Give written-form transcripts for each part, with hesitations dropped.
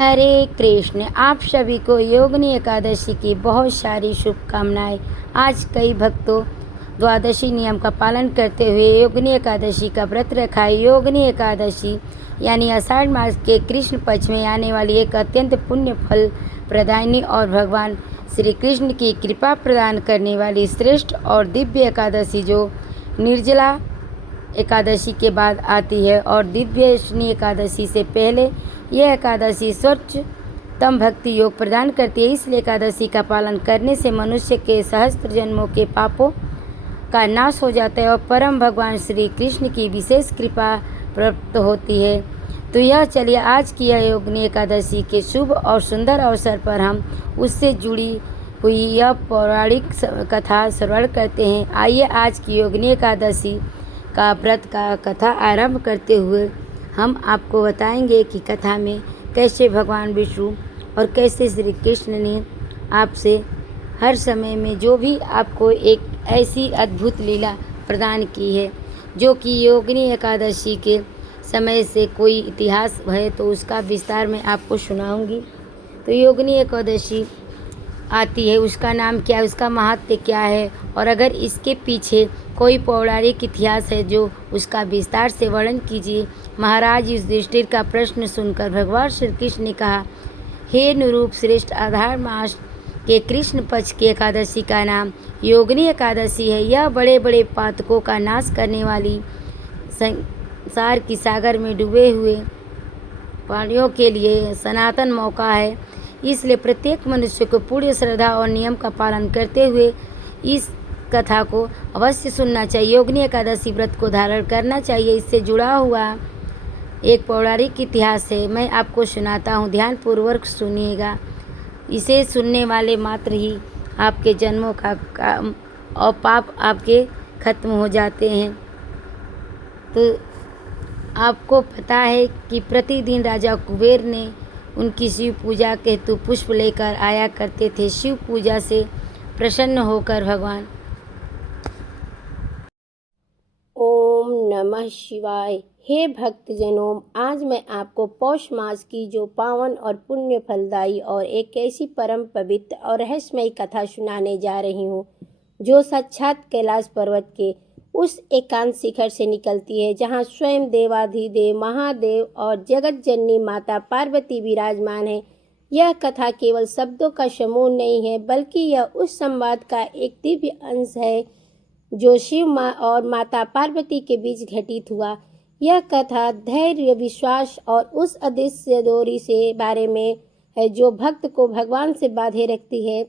हरे कृष्ण। आप सभी को योगिनी एकादशी की बहुत सारी शुभकामनाएं। आज कई भक्तों द्वादशी नियम का पालन करते हुए योगिनी एकादशी का व्रत रखा है। योगिनी एकादशी यानी आषाढ़ मास के कृष्ण पक्ष में आने वाली एक अत्यंत पुण्य फल प्रदायिनी और भगवान श्री कृष्ण की कृपा प्रदान करने वाली श्रेष्ठ और दिव्य एकादशी जो निर्जला एकादशी के बाद आती है और दिव्यशनी एकादशी से पहले यह एकादशी स्वच्छतम भक्ति योग प्रदान करती है। इसलिए एकादशी का पालन करने से मनुष्य के सहस्त्र जन्मों के पापों का नाश हो जाता है और परम भगवान श्री कृष्ण की विशेष कृपा प्राप्त होती है। तो यह चलिए आज की यह योगिनी एकादशी के शुभ और सुंदर अवसर पर हम उससे जुड़ी हुई यह पौराणिक कथा श्रवण करते हैं। आइए आज की योगिनी एकादशी का व्रत का कथा आरंभ करते हुए हम आपको बताएंगे कि कथा में कैसे भगवान विष्णु और कैसे श्री कृष्ण ने आपसे हर समय में जो भी आपको एक ऐसी अद्भुत लीला प्रदान की है जो कि योगिनी एकादशी के समय से कोई इतिहास है तो उसका विस्तार में आपको सुनाऊंगी। तो योगिनी एकादशी आती है, उसका नाम क्या है, उसका महत्व क्या है और अगर इसके पीछे कोई पौराणिक इतिहास है जो उसका विस्तार से वर्णन कीजिए। महाराज युधिष्ठिर का प्रश्न सुनकर भगवान श्री कृष्ण ने कहा, हे नृप श्रेष्ठ, आषाढ़ मास के कृष्ण पक्ष की एकादशी का नाम योगिनी एकादशी है। यह बड़े बड़े पातकों का नाश करने वाली संसार की सागर में डूबे हुए प्राणियों के लिए सनातन मौका है। इसलिए प्रत्येक मनुष्य को पूर्ण श्रद्धा और नियम का पालन करते हुए इस कथा को अवश्य सुनना चाहिए। योगिनी एकादशी व्रत को धारण करना चाहिए। इससे जुड़ा हुआ एक पौराणिक इतिहास है, मैं आपको सुनाता हूँ, ध्यानपूर्वक सुनिएगा। इसे सुनने वाले मात्र ही आपके जन्मों का काम और पाप आपके खत्म हो जाते हैं। तो आपको पता है कि प्रतिदिन राजा कुबेर ने उनकी शिव पूजा के हेतु पुष्प लेकर आया करते थे। शिव पूजा से प्रसन्न होकर भगवान ओम नमः शिवाय। हे भक्तजनों, आज मैं आपको पौष मास की जो पावन और पुण्य फलदायी और एक ऐसी परम पवित्र और रहस्यमयी कथा सुनाने जा रही हूँ जो साक्षात कैलाश पर्वत के उस एकांत शिखर से निकलती है जहाँ स्वयं देवाधिदेव महादेव और जगत जननी माता पार्वती विराजमान है। यह कथा केवल शब्दों का समूह नहीं है बल्कि यह उस संवाद का एक दिव्य अंश है जो शिव माँ और माता पार्वती के बीच घटित हुआ। यह कथा धैर्य, विश्वास और उस अदृश्य डोरी से बारे में है जो भक्त को भगवान से बांधे रखती है।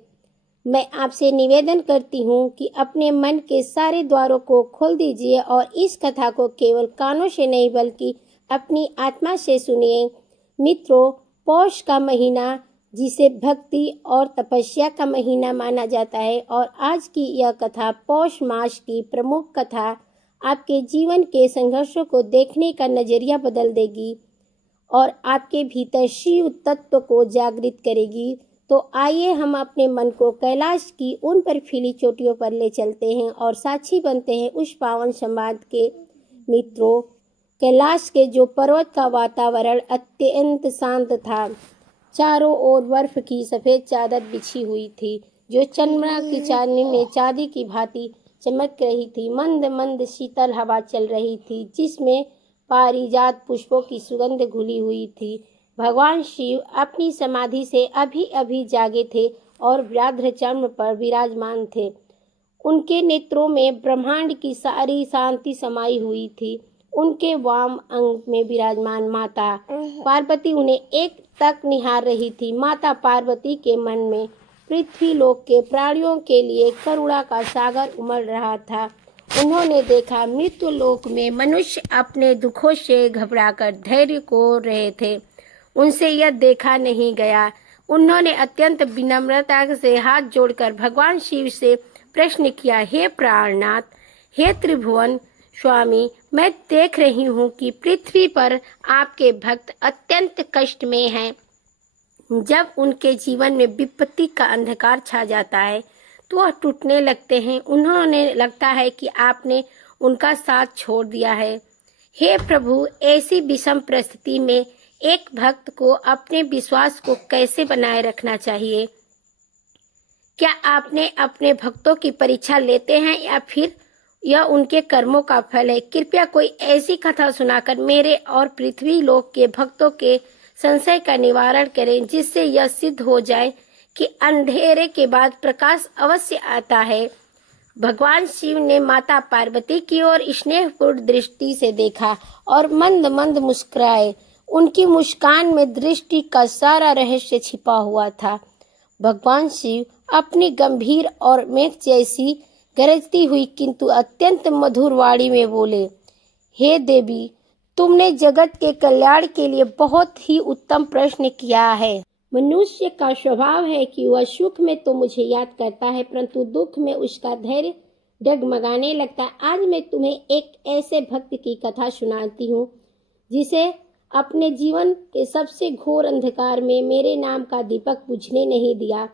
मैं आपसे निवेदन करती हूँ कि अपने मन के सारे द्वारों को खोल दीजिए और इस कथा को केवल कानों से नहीं बल्कि अपनी आत्मा से सुनिए। मित्रों, पौष का महीना जिसे भक्ति और तपस्या का महीना माना जाता है और आज की यह कथा पौष मास की प्रमुख कथा आपके जीवन के संघर्षों को देखने का नजरिया बदल देगी और आपके भीतर शिव तत्व को जागृत करेगी। तो आइए हम अपने मन को कैलाश की उन बर्फीली चोटियों पर ले चलते हैं और साक्षी बनते हैं उस पावन संवाद के। मित्रों, कैलाश के जो पर्वत का वातावरण अत्यंत शांत था। चारों ओर बर्फ की सफ़ेद चादर बिछी हुई थी जो चंद्रमा की चांदनी में चांदी की भांति चमक रही थी। मंद मंद शीतल हवा चल रही थी जिसमें पारिजात पुष्पों की सुगंध घुली हुई थी। भगवान शिव अपनी समाधि से अभी अभी जागे थे और व्याघ्र चर्म पर विराजमान थे। उनके नेत्रों में ब्रह्मांड की सारी शांति समाई हुई थी। उनके वाम अंग में विराजमान माता पार्वती उन्हें एक तक निहार रही थी। माता पार्वती के मन में पृथ्वी लोक के प्राणियों के लिए करुणा का सागर उमड़ रहा था। उन्होंने देखा मृत्यु लोक में मनुष्य अपने दुखों से घबराकर धैर्य खो रहे थे। उनसे यह देखा नहीं गया। उन्होंने अत्यंत विनम्रता से हाथ जोड़कर भगवान शिव से प्रश्न किया, हे प्राणनाथ, हे त्रिभुवन स्वामी, मैं देख रही हूँ कि पृथ्वी पर आपके भक्त अत्यंत कष्ट में हैं। जब उनके जीवन में विपत्ति का अंधकार छा जाता है तो वह टूटने लगते हैं। उन्होंने लगता है कि आपने उनका साथ छोड़ दिया है। हे प्रभु, ऐसी विषम परिस्थिति में एक भक्त को अपने विश्वास को कैसे बनाए रखना चाहिए? क्या आपने अपने भक्तों की परीक्षा लेते हैं या फिर यह उनके कर्मों का फल है? कृपया कोई ऐसी कथा सुनाकर मेरे और पृथ्वी लोक के भक्तों के संशय का निवारण करें, जिससे यह सिद्ध हो जाए कि अंधेरे के बाद प्रकाश अवश्य आता है। भगवान शिव ने माता पार्वती की ओर स्नेहपूर्ण दृष्टि से देखा और मंद मंद मुस्कुराए। उनकी मुस्कान में दृष्टि का सारा रहस्य छिपा हुआ था। भगवान शिव अपनी गंभीर और मेघ जैसी गरजती हुई किंतु अत्यंत मधुर वाणी में बोले, हे देवी, तुमने जगत के कल्याण के लिए बहुत ही उत्तम प्रश्न किया है। मनुष्य का स्वभाव है कि वह सुख में तो मुझे याद करता है, परंतु दुख में उसका धैर्य डगमगाने लगता है। आज मैं तुम्हें एक ऐसे भक्त की कथा सुनाती हूँ जिसे अपने जीवन के सबसे घोर अंधकार में मेरे नाम का दीपक बुझने नहीं दिया।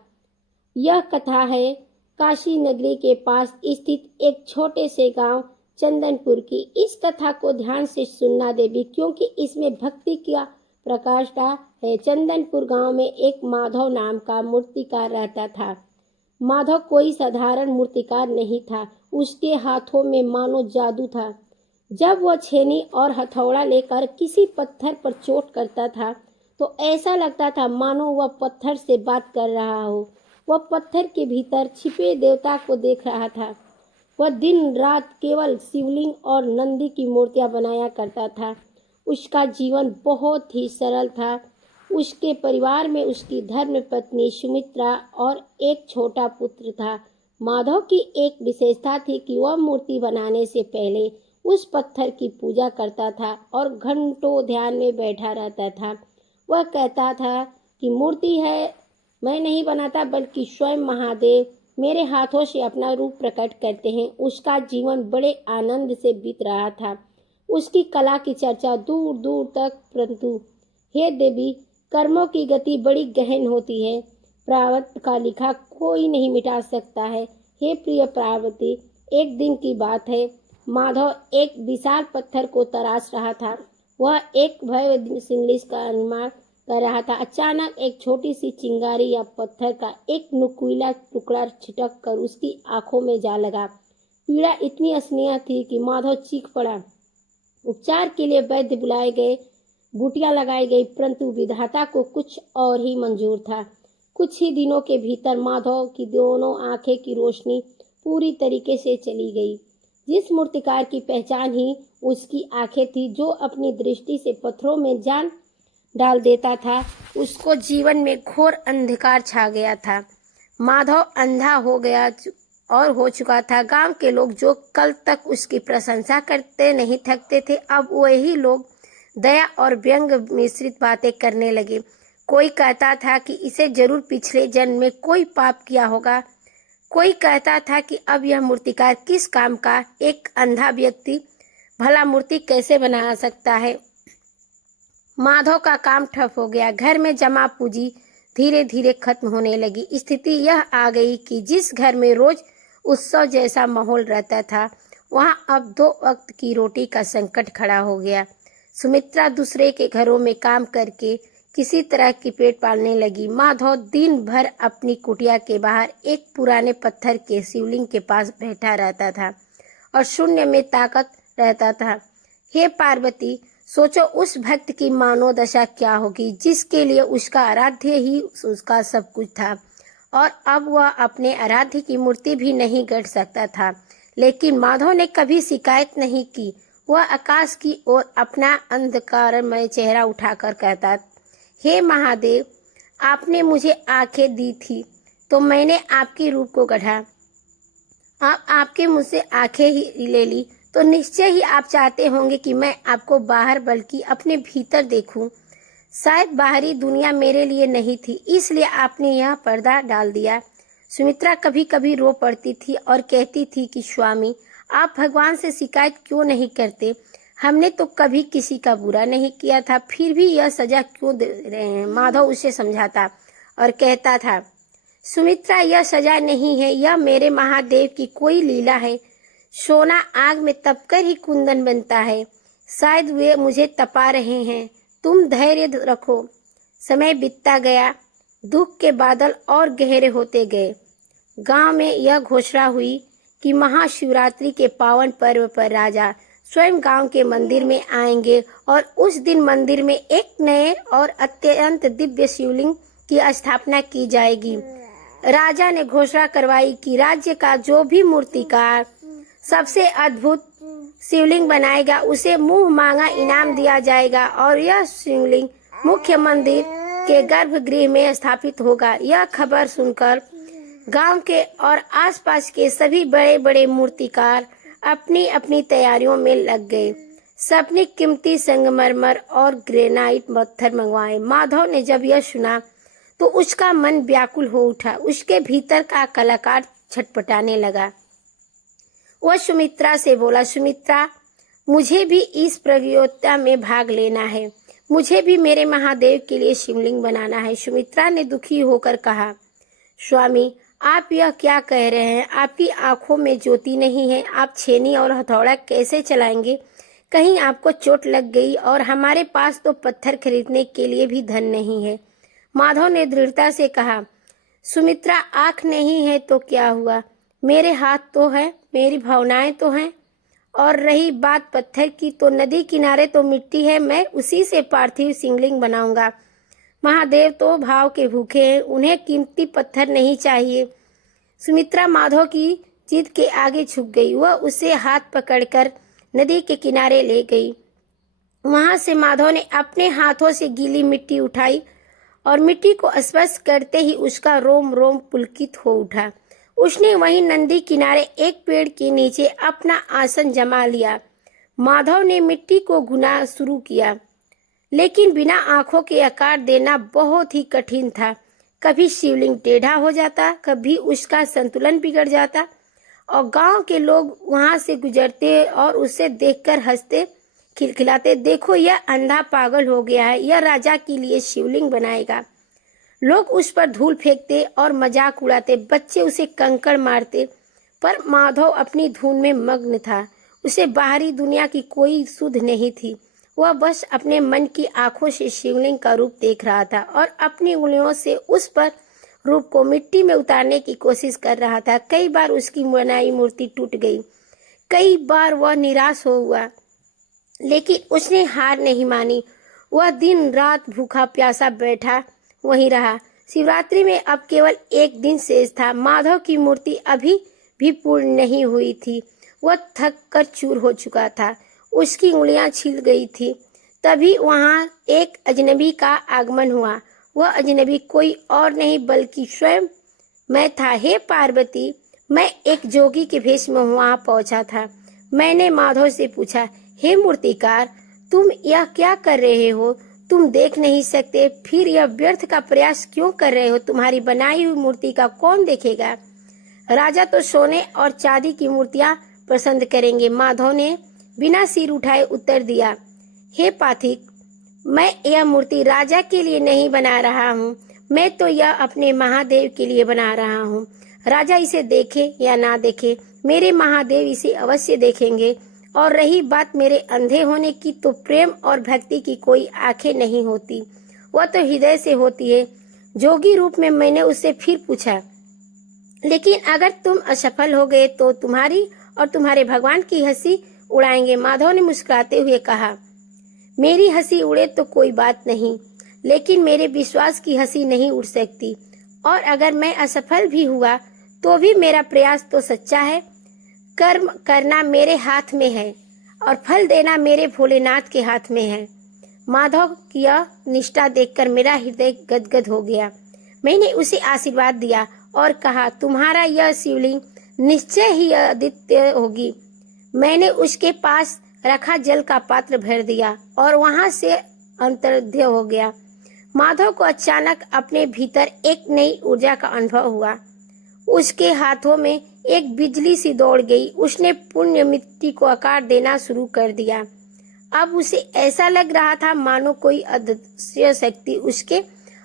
यह कथा है काशी नगरी के पास स्थित एक छोटे से गांव चंदनपुर की। इस कथा को ध्यान से सुनना देवी, क्योंकि इसमें भक्ति का प्रकाष्ठा है। चंदनपुर गांव में एक माधव नाम का मूर्तिकार रहता था। माधव कोई साधारण मूर्तिकार नहीं था, उसके हाथों में मानो जादू था। जब वह छेनी और हथौड़ा लेकर किसी पत्थर पर चोट करता था तो ऐसा लगता था मानो वह पत्थर से बात कर रहा हो। वह पत्थर के भीतर छिपे देवता को देख रहा था। वह दिन रात केवल शिवलिंग और नंदी की मूर्तियां बनाया करता था। उसका जीवन बहुत ही सरल था। उसके परिवार में उसकी धर्मपत्नी सुमित्रा और एक छोटा पुत्र था। माधव की एक विशेषता थी कि वह मूर्ति बनाने से पहले उस पत्थर की पूजा करता था और घंटों ध्यान में बैठा रहता था। वह कहता था कि मूर्ति है मैं नहीं बनाता, बल्कि स्वयं महादेव मेरे हाथों से अपना रूप प्रकट करते हैं। उसका जीवन बड़े आनंद से बीत रहा था। उसकी कला की चर्चा दूर दूर तक, परंतु हे देवी, कर्मों की गति बड़ी गहन होती है। प्रारब्ध का लिखा कोई नहीं मिटा सकता है। हे प्रिय पार्वती, एक दिन की बात है। माधव एक विशाल पत्थर को तराश रहा था। वह एक भव्य शिलालेख का निर्माण कर रहा था। अचानक एक छोटी सी चिंगारी या पत्थर का एक नुकीला टुकड़ा छिटक कर उसकी आंखों में जा लगा। पीड़ा इतनी असहनीय थी कि माधव चीख पड़ा। उपचार के लिए वैद्य बुलाए गए, बूटियां लगाई गई, परंतु विधाता को कुछ और ही मंजूर था। कुछ ही दिनों के भीतर माधव की दोनों आंखें की रोशनी पूरी तरीके से चली गई। जिस मूर्तिकार की पहचान ही उसकी आंखें थी, जो अपनी दृष्टि से पत्थरों में जान डाल देता था, उसको जीवन में घोर अंधकार छा गया था। माधव अंधा हो गया और हो चुका था। गांव के लोग जो कल तक उसकी प्रशंसा करते नहीं थकते थे, अब वही लोग दया और व्यंग मिश्रित बातें करने लगे। कोई कहता था कि इसे जरूर पिछले जन्म में कोई पाप किया होगा। कोई कहता था कि अब यह मूर्तिकार किस काम का, एक अंधा व्यक्ति भला मूर्ति कैसे बना सकता है। माधव का काम ठप हो गया। घर में जमा पूंजी धीरे धीरे खत्म होने लगी। स्थिति यह आ गई कि जिस घर में रोज उत्सव जैसा माहौल रहता था, वहां अब 2 वक्त की रोटी का संकट खड़ा हो गया। सुमित्रा दूसरे के घरों में काम करके किसी तरह की पेट पालने लगी। माधव दिन भर अपनी कुटिया के बाहर एक पुराने पत्थर के शिवलिंग के पास बैठा रहता था और शून्य में ताकत रहता था। हे पार्वती, सोचो उस भक्त की मनोदशा क्या होगी, जिसके लिए उसका आराध्य ही उसका सब कुछ था, और अब वह अपने आराध्य की मूर्ति भी नहीं गढ़ सकता था। लेकिन माधव ने कभी शिकायत नहीं की। वह आकाश की ओर अपना अंधकारमय चेहरा उठाकर कहता, हे महादेव, आपने मुझे आंखें दी थी तो मैंने आपके रूप को गढ़ा। अब आपके मुझसे आंखें ही ले ली तो निश्चय ही आप चाहते होंगे कि मैं आपको बाहर बल्कि अपने भीतर देखूं। शायद बाहरी दुनिया मेरे लिए नहीं थी, इसलिए आपने यह पर्दा डाल दिया। सुमित्रा कभी कभी रो पड़ती थी और कहती थी कि स्वामी, आप भगवान से शिकायत क्यों नहीं करते? हमने तो कभी किसी का बुरा नहीं किया था, फिर भी यह सजा क्यों दे रहे हैं? माधव उसे समझाता और कहता था, सुमित्रा, यह सजा नहीं है, यह मेरे महादेव की कोई लीला है। सोना आग में तपकर ही कुंदन बनता है। शायद वे मुझे तपा रहे हैं तुम धैर्य रखो। समय बीतता गया, दुख के बादल और गहरे होते गए। गांव में यह घोषणा हुई कि महाशिवरात्रि के पावन पर्व पर राजा स्वयं गांव के मंदिर में आएंगे और उस दिन मंदिर में एक नए और अत्यंत दिव्य शिवलिंग की स्थापना की जाएगी। राजा ने घोषणा करवाई कि राज्य का जो भी मूर्तिकार सबसे अद्भुत शिवलिंग बनाएगा उसे मुंह मांगा इनाम दिया जाएगा और यह शिवलिंग मुख्य मंदिर के गर्भगृह में स्थापित होगा। यह खबर सुनकर गांव के और आसपास के सभी बड़े बड़े मूर्तिकार अपनी अपनी तैयारियों में लग गए। सबने कीमती संगमरमर और ग्रेनाइट पत्थर मंगवाए। माधव ने जब यह सुना तो उसका मन व्याकुल हो उठा। उसके भीतर का कलाकार छटपटाने लगा। वह सुमित्रा से बोला, सुमित्रा, मुझे भी इस प्रतियोगिता में भाग लेना है। मुझे भी मेरे महादेव के लिए शिवलिंग बनाना है। सुमित्रा ने दुखी होकर कहा, स्वामी, आप यह क्या कह रहे हैं? आपकी आंखों में ज्योति नहीं है। आप छेनी और हथौड़ा कैसे चलाएंगे? कहीं आपको चोट लग गई? और हमारे पास तो पत्थर खरीदने के लिए भी धन नहीं है। माधव ने दृढ़ता से कहा, सुमित्रा, आंख नहीं है तो क्या हुआ? मेरे हाथ तो है, मेरी भावनाएं तो हैं। और रही बात पत्थर की, तो नदी किनारे तो मिट्टी है, मैं उसी से पार्थिव शिवलिंग बनाऊंगा। महादेव तो भाव के भूखे हैं, उन्हें कीमती पत्थर नहीं चाहिए। सुमित्रा माधव की जिद के आगे झुक गई। वह उसे हाथ पकड़कर नदी के किनारे ले गई। वहां से माधव ने अपने हाथों से गीली मिट्टी उठाई और मिट्टी को स्पर्श करते ही उसका रोम रोम पुलकित हो उठा। उसने वहीं नदी किनारे एक पेड़ के नीचे अपना आसन जमा लिया। माधव ने मिट्टी को गुना शुरू किया, लेकिन बिना आंखों के आकार देना बहुत ही कठिन था। कभी शिवलिंग टेढ़ा हो जाता, कभी उसका संतुलन बिगड़ जाता और गांव के लोग वहां से गुजरते और उसे देखकर हंसते खिलखिलाते, देखो यह अंधा पागल हो गया है, यह राजा के लिए शिवलिंग बनाएगा। लोग उस पर धूल फेंकते और मजाक उड़ाते, बच्चे उसे कंकड़ मारते, पर माधव अपनी धुन में मग्न था। उसे बाहरी दुनिया की कोई सुध नहीं थी। वह बस अपने मन की आंखों से शिवलिंग का रूप देख रहा था और अपनी उंगलियों से उस पर रूप को मिट्टी में उतारने की कोशिश कर रहा था। कई बार उसकी बनाई मूर्ति टूट गई, कई बार वह निराश हो हुआ, लेकिन उसने हार नहीं मानी। वह दिन रात भूखा प्यासा बैठा वहीं रहा। शिवरात्रि में अब केवल एक दिन शेष था। माधव की मूर्ति अभी भी पूर्ण नहीं हुई थी। वह थक कर चूर हो चुका था, उसकी उंगलियां छिल गई थी। तभी वहां एक अजनबी का आगमन हुआ। वह अजनबी कोई और नहीं बल्कि स्वयं मैं था। हे पार्वती, मैं एक जोगी के भेष में वहां पहुंचा था। मैंने माधव से पूछा, हे मूर्तिकार, तुम यह क्या कर रहे हो? तुम देख नहीं सकते, फिर यह व्यर्थ का प्रयास क्यों कर रहे हो? तुम्हारी बनाई हुई मूर्ति का कौन देखेगा? राजा तो सोने और चांदी की मूर्तियां पसंद करेंगे। माधव ने बिना सिर उठाए उत्तर दिया, हे पाथिक, मैं यह मूर्ति राजा के लिए नहीं बना रहा हूँ, मैं तो यह अपने महादेव के लिए बना रहा हूँ। राजा इसे देखे या ना देखे, मेरे महादेव इसे अवश्य देखेंगे। और रही बात मेरे अंधे होने की, तो प्रेम और भक्ति की कोई आंखें नहीं होती, वह तो हृदय से होती है। जोगी रूप में मैंने उससे फिर पूछा, लेकिन अगर तुम असफल हो गए तो तुम्हारी और तुम्हारे भगवान की हंसी उड़ाएंगे। माधव ने मुस्कुराते हुए कहा, मेरी हंसी उड़े तो कोई बात नहीं, लेकिन मेरे विश्वास की हंसी नहीं उड़ सकती। और अगर मैं असफल भी हुआ तो भी मेरा प्रयास तो सच्चा है। कर्म करना मेरे हाथ में है और फल देना मेरे भोलेनाथ के हाथ में है। माधव की यह निष्ठा देखकर मेरा हृदय गदगद हो गया। मैंने उसे आशीर्वाद दिया और कहा, तुम्हारा यह शिवलिंग निश्चय ही अद्वितीय होगी। मैंने उसके पास रखा जल का पात्र भर दिया और वहां से अंतर्ध्य हो गया। माधव को अचानक अपने भीतर एक नई ऊर्जा का अनुभव हुआ। उसके हाथों में एक बिजली सी दौड़ गई। उसने पुण्य मिट्टी को आकार देना शुरू कर दिया। अब उसे ऐसा लग रहा था मानो कोई अदृश्य शक्ति उसके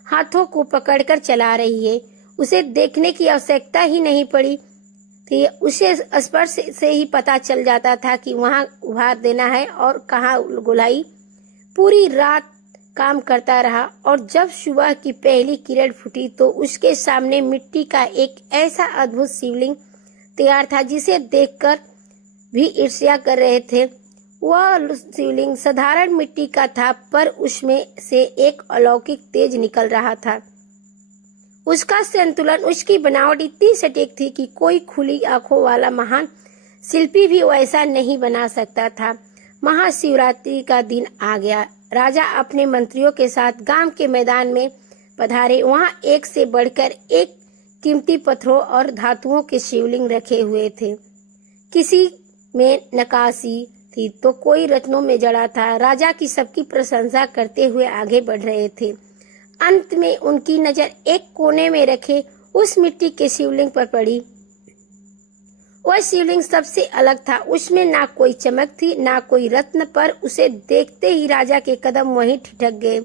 हाथों को पकड़कर चला रही है। उसे देखने की आवश्यकता ही नहीं पड़ी थी, उसे स्पर्श से ही पता चल जाता था कि वहां उभार देना है और कहाँ गोलाई। पूरी रात काम करता रहा और जब सुबह की पहली किरण फूटी तो उसके सामने मिट्टी का एक ऐसा अद्भुत शिवलिंग तैयार था जिसे देखकर भी ईर्ष्या कर रहे थे। वह शिवलिंग साधारण मिट्टी का था, पर उसमें से एक अलौकिक तेज निकल रहा था। उसका संतुलन, उसकी बनावट इतनी सटीक थी कि कोई खुली आंखों वाला महान शिल्पी भी वैसा नहीं बना सकता था। महाशिवरात्रि का दिन आ गया। राजा अपने मंत्रियों के साथ गांव के मैदान में पधारे। वहां एक से बढ़कर एक कीमती पत्थरों और धातुओं के शिवलिंग रखे हुए थे। किसी में नक्काशी थी तो कोई रत्नों में जड़ा था। राजा की सबकी प्रशंसा करते हुए आगे बढ़ रहे थे। अंत में उनकी नजर एक कोने में रखे उस मिट्टी के शिवलिंग पर पड़ी। वह शिवलिंग सबसे अलग था। उसमें ना कोई चमक थी, ना कोई रत्न, पर उसे देखते ही राजा के कदम वहीं ठिठक गए।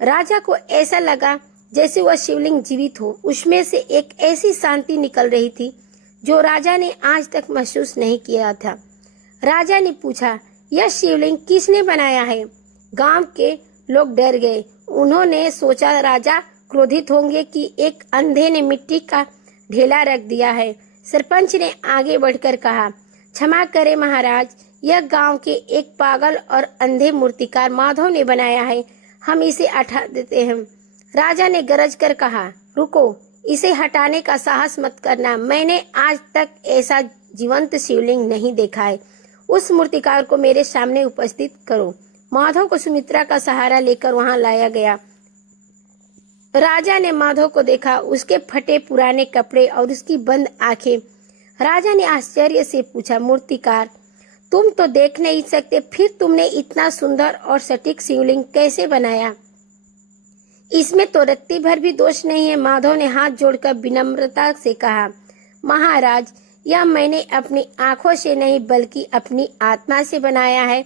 राजा को ऐसा लगा जैसे वह शिवलिंग जीवित हो। उसमें से एक ऐसी शांति निकल रही थी जो राजा ने आज तक महसूस नहीं किया था। राजा ने पूछा, यह शिवलिंग किसने बनाया है? गांव के लोग डर गए। उन्होंने सोचा राजा क्रोधित होंगे कि एक अंधे ने मिट्टी का ढेला रख दिया है। सरपंच ने आगे बढ़कर कहा, क्षमा करें महाराज, यह गांव के एक पागल और अंधे मूर्तिकार माधव ने बनाया है। हम इसे हटा देते हैं। राजा ने गरज कर कहा, रुको, इसे हटाने का साहस मत करना। मैंने आज तक ऐसा जीवंत शिवलिंग नहीं देखा है। उस मूर्तिकार को मेरे सामने उपस्थित करो। माधव को सुमित्रा का सहारा लेकर वहां लाया गया। राजा ने माधव को देखा, उसके फटे पुराने कपड़े और उसकी बंद आंखें। राजा ने आश्चर्य से पूछा, मूर्तिकार, तुम तो देख नहीं सकते, फिर तुमने इतना सुंदर और सटीक शिवलिंग कैसे बनाया? इसमें तो रत्ती भर भी दोष नहीं है। माधव ने हाथ जोड़कर विनम्रता से कहा, महाराज, यह मैंने अपनी आंखों से नहीं बल्कि अपनी आत्मा से बनाया है।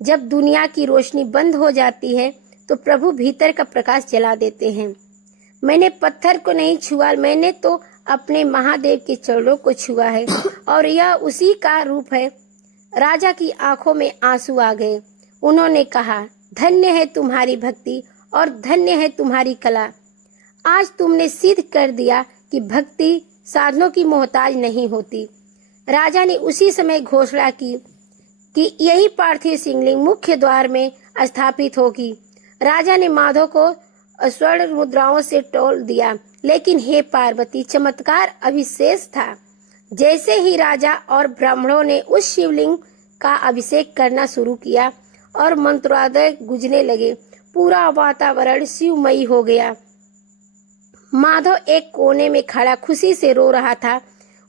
जब दुनिया की रोशनी बंद हो जाती है तो प्रभु भीतर का प्रकाश जला देते हैं। मैंने पत्थर को नहीं छुआ, मैंने तो अपने महादेव के चरणों को छुआ है और यह उसी का रूप है। राजा की आंखों में आंसू आ गए। उन्होंने कहा, धन्य है तुम्हारी भक्ति और धन्य है तुम्हारी कला। आज तुमने सिद्ध कर दिया कि भक्ति साधनों की मोहताज नहीं होती। राजा ने उसी समय घोषणा की कि यही पार्थिव शिवलिंग मुख्य द्वार में स्थापित होगी। राजा ने माधव को स्वर्ण मुद्राओं से तोल दिया, लेकिन हे पार्वती, चमत्कार अविशेष था। जैसे ही राजा और ब्राह्मणों ने उस शिवलिंग का अभिषेक करना शुरू किया और मंत्रोदय गूंजने लगे, पूरा वातावरण शिवमयी हो गया। माधव एक कोने में खड़ा खुशी से रो रहा था।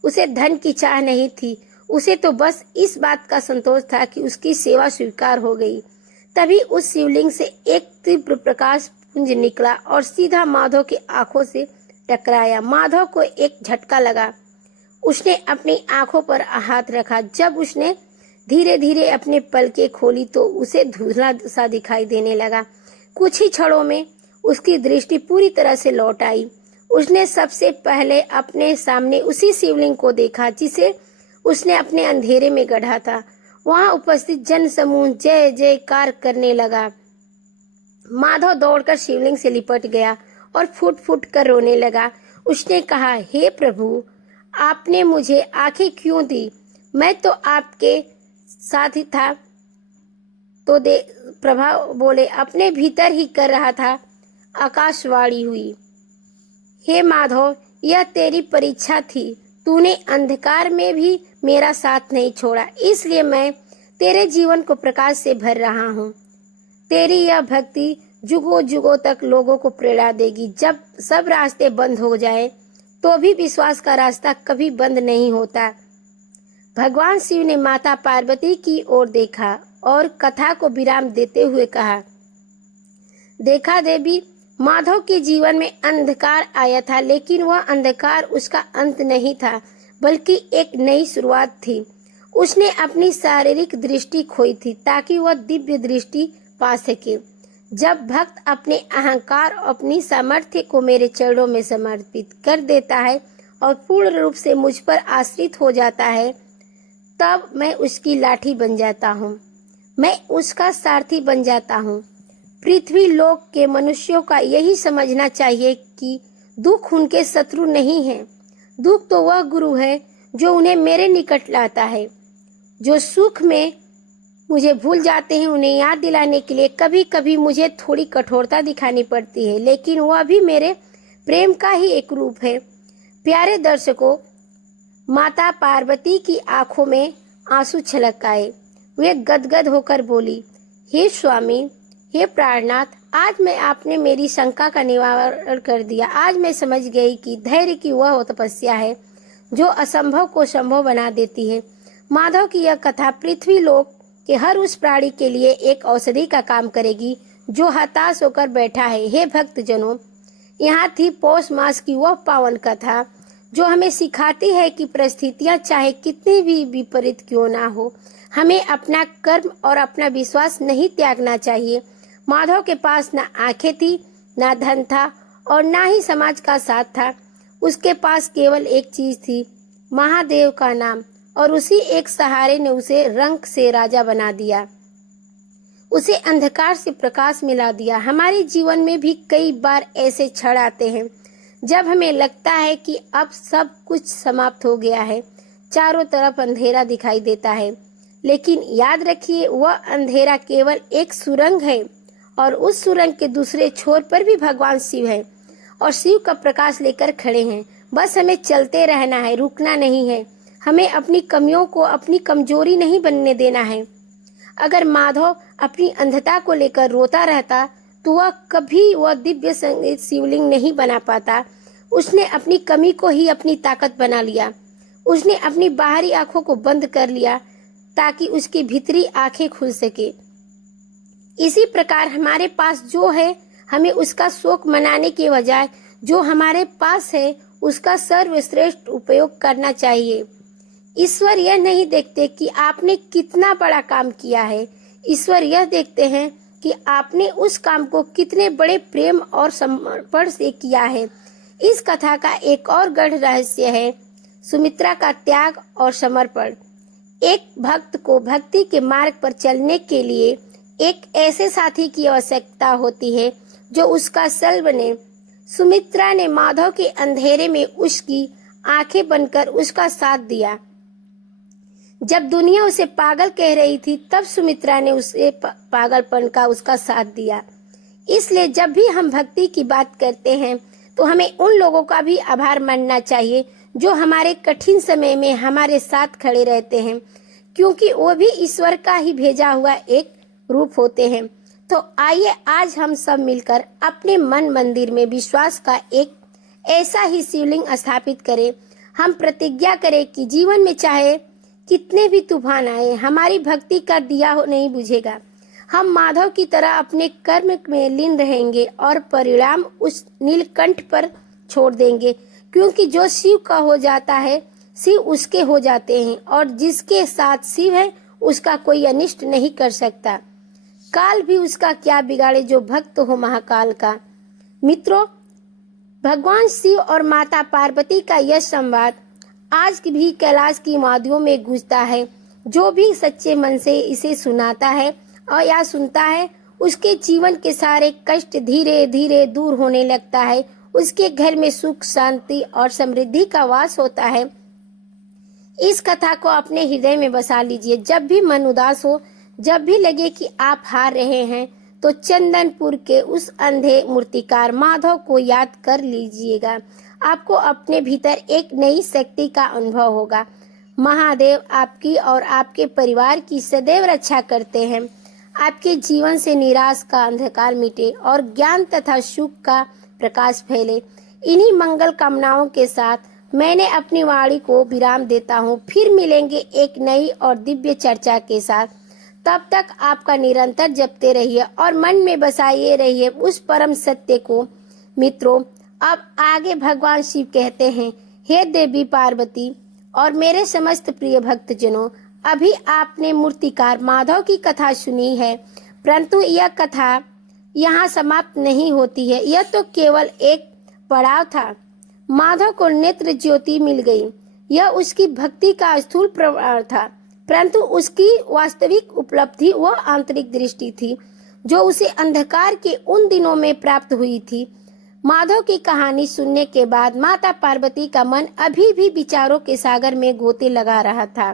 उसे धन की चाह नहीं थी, उसे तो बस इस बात का संतोष था कि उसकी सेवा स्वीकार हो गई। तभी उस शिवलिंग से एक तीव्र प्रकाश पुंज निकला और सीधा माधव की आंखों से टकराया। माधव को एक झटका लगा। उसने अपनी आंखों पर हाथ रखा। जब उसने धीरे धीरे अपने पलकें खोली तो उसे धुंधला सा दिखाई देने लगा। कुछ ही क्षणों में उसकी दृष्टि पूरी तरह से लौट आई। उसने सबसे पहले अपने सामने उसी शिवलिंग को देखा जिसे उसने अपने अंधेरे में गढ़ा था। वहां उपस्थित जन समूह जय जयकार करने लगा। माधव दौड़कर शिवलिंग से लिपट गया और फुट फुट कर रोने लगा। उसने कहा, हे प्रभु, आपने मुझे आंखें क्यों दी? मैं तो आपके साथ ही था। तो प्रभा बोले, अपने भीतर ही कर रहा था। आकाशवाणी हुई, हे माधव, यह तेरी परीक्षा थी। तूने अंधकार में भी मेरा साथ नहीं छोड़ा, इसलिए मैं तेरे जीवन को प्रकाश से भर रहा हूँ। तेरी यह भक्ति जुगों जुगों तक लोगों को प्रेरणा देगी। जब सब रास्ते बंद हो जाए तो भी विश्वास का रास्ता कभी बंद नहीं होता। भगवान शिव ने माता पार्वती की ओर देखा और कथा को विराम देते हुए कहा, देखा देवी, माधव के जीवन में अंधकार आया था, लेकिन वह अंधकार उसका अंत नहीं था, बल्कि एक नई शुरुआत थी। उसने अपनी शारीरिक दृष्टि खोई थी ताकि वह दिव्य दृष्टि पा सके। जब भक्त अपने अहंकार और अपनी सामर्थ्य को मेरे चरणों में समर्पित कर देता है और पूर्ण रूप से मुझ पर आश्रित हो जाता है, तब मैं उसकी लाठी बन जाता हूँ, मैं उसका सारथी बन जाता हूँ। पृथ्वी लोक के मनुष्यों का यही समझना चाहिए कि दुख उनके शत्रु नहीं है। दुख तो वह गुरु है जो उन्हें मेरे निकट लाता है। जो सुख में मुझे भूल जाते हैं, उन्हें याद दिलाने के लिए कभी कभी मुझे थोड़ी कठोरता दिखानी पड़ती है, लेकिन वह भी मेरे प्रेम का ही एक रूप है। प्यारे दर्शकों, माता पार्वती की आंखों में आंसू छलक आए। वे गदगद होकर बोली, हे स्वामी, हे प्राणनाथ, आज मैं आपने मेरी शंका का निवारण कर दिया। आज मैं समझ गई कि धैर्य की वह तपस्या है जो असंभव को संभव बना देती है। माधव की यह कथा पृथ्वी लोक के हर उस प्राणी के लिए एक औषधि का काम करेगी जो हताश होकर बैठा है। हे भक्तजनों, यहाँ थी पौष मास की वह पावन कथा जो हमें सिखाती है कि परिस्थितियाँ चाहे कितनी भी विपरीत क्यों ना हो, हमें अपना कर्म और अपना विश्वास नहीं त्यागना चाहिए। माधव के पास न आंखें थी, न धन था और न ही समाज का साथ था। उसके पास केवल एक चीज थी, महादेव का नाम, और उसी एक सहारे ने उसे रंक से राजा बना दिया, उसे अंधकार से प्रकाश मिला दिया। हमारे जीवन में भी कई बार ऐसे क्षण आते हैं जब हमें लगता है कि अब सब कुछ समाप्त हो गया है, चारों तरफ अंधेरा दिखाई देता है। लेकिन याद रखिए, वह अंधेरा केवल एक सुरंग है और उस सुरंग के दूसरे छोर पर भी भगवान शिव है और शिव का प्रकाश लेकर खड़े हैं। बस हमें चलते रहना है, रुकना नहीं है। हमें अपनी कमियों को अपनी कमजोरी नहीं बनने देना है। अगर माधव अपनी अंधता को लेकर रोता रहता तो वह कभी वह दिव्य संगीत शिवलिंग नहीं बना पाता। उसने अपनी कमी को ही अपनी ताकत बना लिया। उसने अपनी बाहरी आंखों को बंद कर लिया ताकि उसकी भीतरी आंखें खुल सके। इसी प्रकार हमारे पास जो है, हमें उसका शोक मनाने के बजाय जो हमारे पास है उसका सर्वश्रेष्ठ उपयोग करना चाहिए। ईश्वर यह नहीं देखते कि आपने कितना बड़ा काम किया है, ईश्वर यह देखते हैं कि आपने उस काम को कितने बड़े प्रेम और समर्पण से किया है। इस कथा का एक और गढ़ रहस्य है सुमित्रा का त्याग और समर्पण। एक भक्त को भक्ति के मार्ग पर चलने के लिए एक ऐसे साथी की आवश्यकता होती है जो उसका सल बने। सुमित्रा ने माधव के अंधेरे में उसकी आंखें बनकर उसका साथ दिया। जब दुनिया उसे पागल कह रही थी, तब सुमित्रा ने उसे पागलपन का उसका साथ दिया। इसलिए जब भी हम भक्ति की बात करते हैं तो हमें उन लोगों का भी आभार मानना चाहिए जो हमारे कठिन समय में हमारे साथ खड़े रहते हैं, क्योंकि वो भी ईश्वर का ही भेजा हुआ एक रूप होते हैं। तो आइए आज हम सब मिलकर अपने मन मंदिर में विश्वास का एक ऐसा ही शिवलिंग स्थापित करें। हम प्रतिज्ञा करें कि जीवन में चाहे कितने भी तूफान आए, हमारी भक्ति का दिया नहीं बुझेगा। हम माधव की तरह अपने कर्म में लीन रहेंगे और परिणाम उस नीलकंठ पर छोड़ देंगे, क्योंकि जो शिव का हो जाता है शिव उसके हो जाते हैं, और जिसके साथ शिव है उसका कोई अनिष्ट नहीं कर सकता। काल भी उसका क्या बिगाड़े जो भक्त हो महाकाल का। मित्रों, भगवान शिव और माता पार्वती का यह संवाद आज भी कैलाश की वादियों में गूंजता है। जो भी सच्चे मन से इसे सुनाता है और या सुनता है, उसके जीवन के सारे कष्ट धीरे धीरे दूर होने लगता है। उसके घर में सुख, शांति और समृद्धि का वास होता है। इस कथा को अपने हृदय में बसा लीजिए। जब भी मन उदास हो, जब भी लगे कि आप हार रहे हैं, तो चंदनपुर के उस अंधे मूर्तिकार माधव को याद कर लीजिएगा। आपको अपने भीतर एक नई शक्ति का अनुभव होगा। महादेव आपकी और आपके परिवार की सदैव रक्षा करते हैं। आपके जीवन से निराश का अंधकार मिटे और ज्ञान तथा सुख का प्रकाश फैले। इन्हीं मंगल कामनाओं के साथ मैंने अपनी वाणी को विराम देता हूँ। फिर मिलेंगे एक नई और दिव्य चर्चा के साथ। तब तक आपका निरंतर जपते रहिए और मन में बसाए रहिए उस परम सत्य को। मित्रों, अब आगे भगवान शिव कहते हैं, हे देवी पार्वती और मेरे समस्त प्रिय भक्तजनों, अभी आपने मूर्तिकार माधव की कथा सुनी है, परंतु यह कथा यहाँ समाप्त नहीं होती है। यह तो केवल एक पड़ाव था। माधव को नेत्र ज्योति मिल गई। यह उसकी भक्ति का स्थूल प्रमाण था, परंतु उसकी वास्तविक उपलब्धि वह आंतरिक दृष्टि थी जो उसे अंधकार के उन दिनों में प्राप्त हुई थी। माधव की कहानी सुनने के बाद माता पार्वती का मन अभी भी विचारों के सागर में गोते लगा रहा था।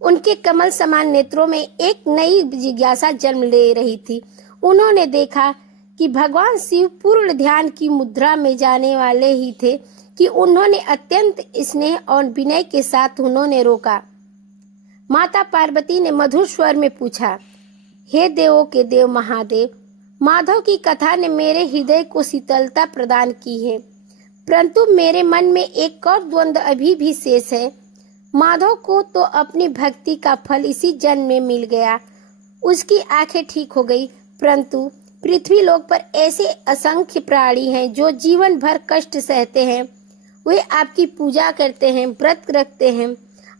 उनके कमल समान नेत्रों में एक नई जिज्ञासा जन्म ले रही थी। उन्होंने देखा कि भगवान शिव पूर्ण ध्यान की मुद्रा में जाने वाले ही थे कि उन्होंने अत्यंत स्नेह और विनय के साथ उन्होंने रोका। माता पार्वती ने मधुर स्वर में पूछा, हे देवों के देव महादेव, माधव की कथा ने मेरे हृदय को शीतलता प्रदान की है, परंतु मेरे मन में एक और द्वंद्व अभी भी शेष है। माधव को तो अपनी भक्ति का फल इसी जन्म में मिल गया, उसकी आंखें ठीक हो गई, परंतु पृथ्वी लोक पर ऐसे असंख्य प्राणी हैं जो जीवन भर कष्ट सहते हैं। वे आपकी पूजा करते हैं, व्रत रखते हैं,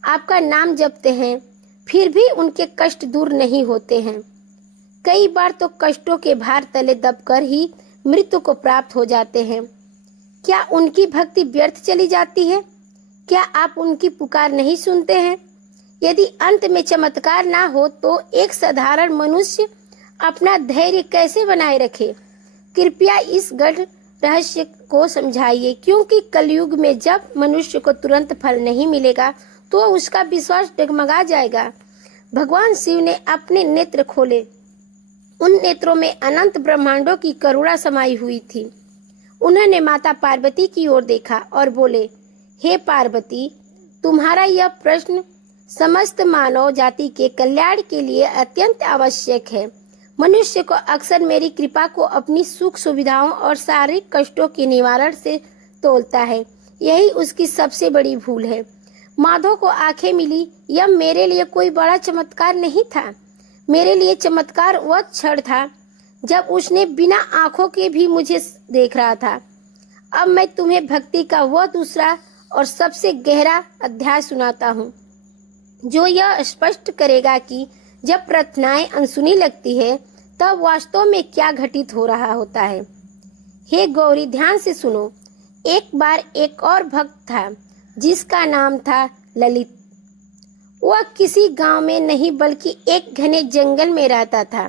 आपका नाम जपते हैं, फिर भी उनके कष्ट दूर नहीं होते हैं। कई बार तो कष्टों के भार तले दबकर ही मृत्यु को प्राप्त हो जाते हैं। क्या उनकी भक्ति व्यर्थ चली जाती है? क्या आप उनकी पुकार नहीं सुनते हैं? यदि अंत में चमत्कार ना हो तो एक साधारण मनुष्य अपना धैर्य कैसे बनाए रखे? कृपया इस गढ़ रहस्य को समझाइए, क्योंकि कलयुग में जब मनुष्य को तुरंत फल नहीं मिलेगा तो उसका विश्वास डगमगा जाएगा। भगवान शिव ने अपने नेत्र खोले। उन नेत्रों में अनंत ब्रह्मांडों की करुणा समाई हुई थी। उन्होंने माता पार्वती की ओर देखा और बोले, हे पार्वती, तुम्हारा यह प्रश्न समस्त मानव जाति के कल्याण के लिए अत्यंत आवश्यक है। मनुष्य को अक्सर मेरी कृपा को अपनी सुख सुविधाओं और शारीरिक कष्टों के निवारण से तोलता है। यही उसकी सबसे बड़ी भूल है। माधव को आंखें मिली, यह मेरे लिए कोई बड़ा चमत्कार नहीं था। मेरे लिए चमत्कार वह क्षण था जब उसने बिना आंखों के भी मुझे देख रहा था। अब मैं तुम्हें भक्ति का वह दूसरा और सबसे गहरा अध्याय सुनाता हूँ, जो यह स्पष्ट करेगा कि जब प्रार्थनाएं अनसुनी लगती है तब वास्तव में क्या घटित हो रहा होता है। हे गौरी, ध्यान से सुनो। एक बार एक और भक्त था जिसका नाम था ललित। वह किसी गांव में नहीं बल्कि एक घने जंगल में रहता था।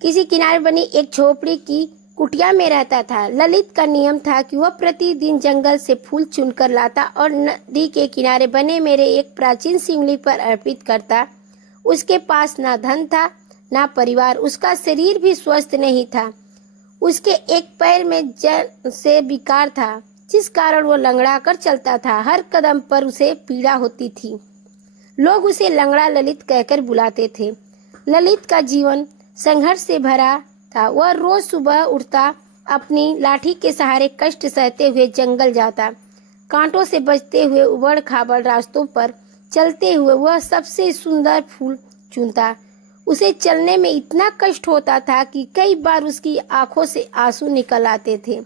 किसी किनारे बनी एक झोपड़ी की कुटिया में रहता था। ललित का नियम था कि वह प्रतिदिन जंगल से फूल चुनकर लाता और नदी के किनारे बने मेरे एक प्राचीन शिवलिंग पर अर्पित करता। उसके पास ना धन था ना परिवार, उसका शरीर भी स्वस्थ नहीं था। उसके एक पैर में जन से विकार था, जिस कारण वो लंगड़ा कर चलता था। हर कदम पर उसे पीड़ा होती थी। लोग उसे लंगड़ा ललित कहकर बुलाते थे। ललित का जीवन संघर्ष से भरा था। वह रोज सुबह उठता, अपनी लाठी के सहारे कष्ट सहते हुए जंगल जाता। कांटों से बचते हुए उबड़ खाबड़ रास्तों पर चलते हुए वह सबसे सुंदर फूल चुनता। उसे चलने में इतना कष्ट होता था कि कई बार उसकी आंखों से आंसू निकल आते थे।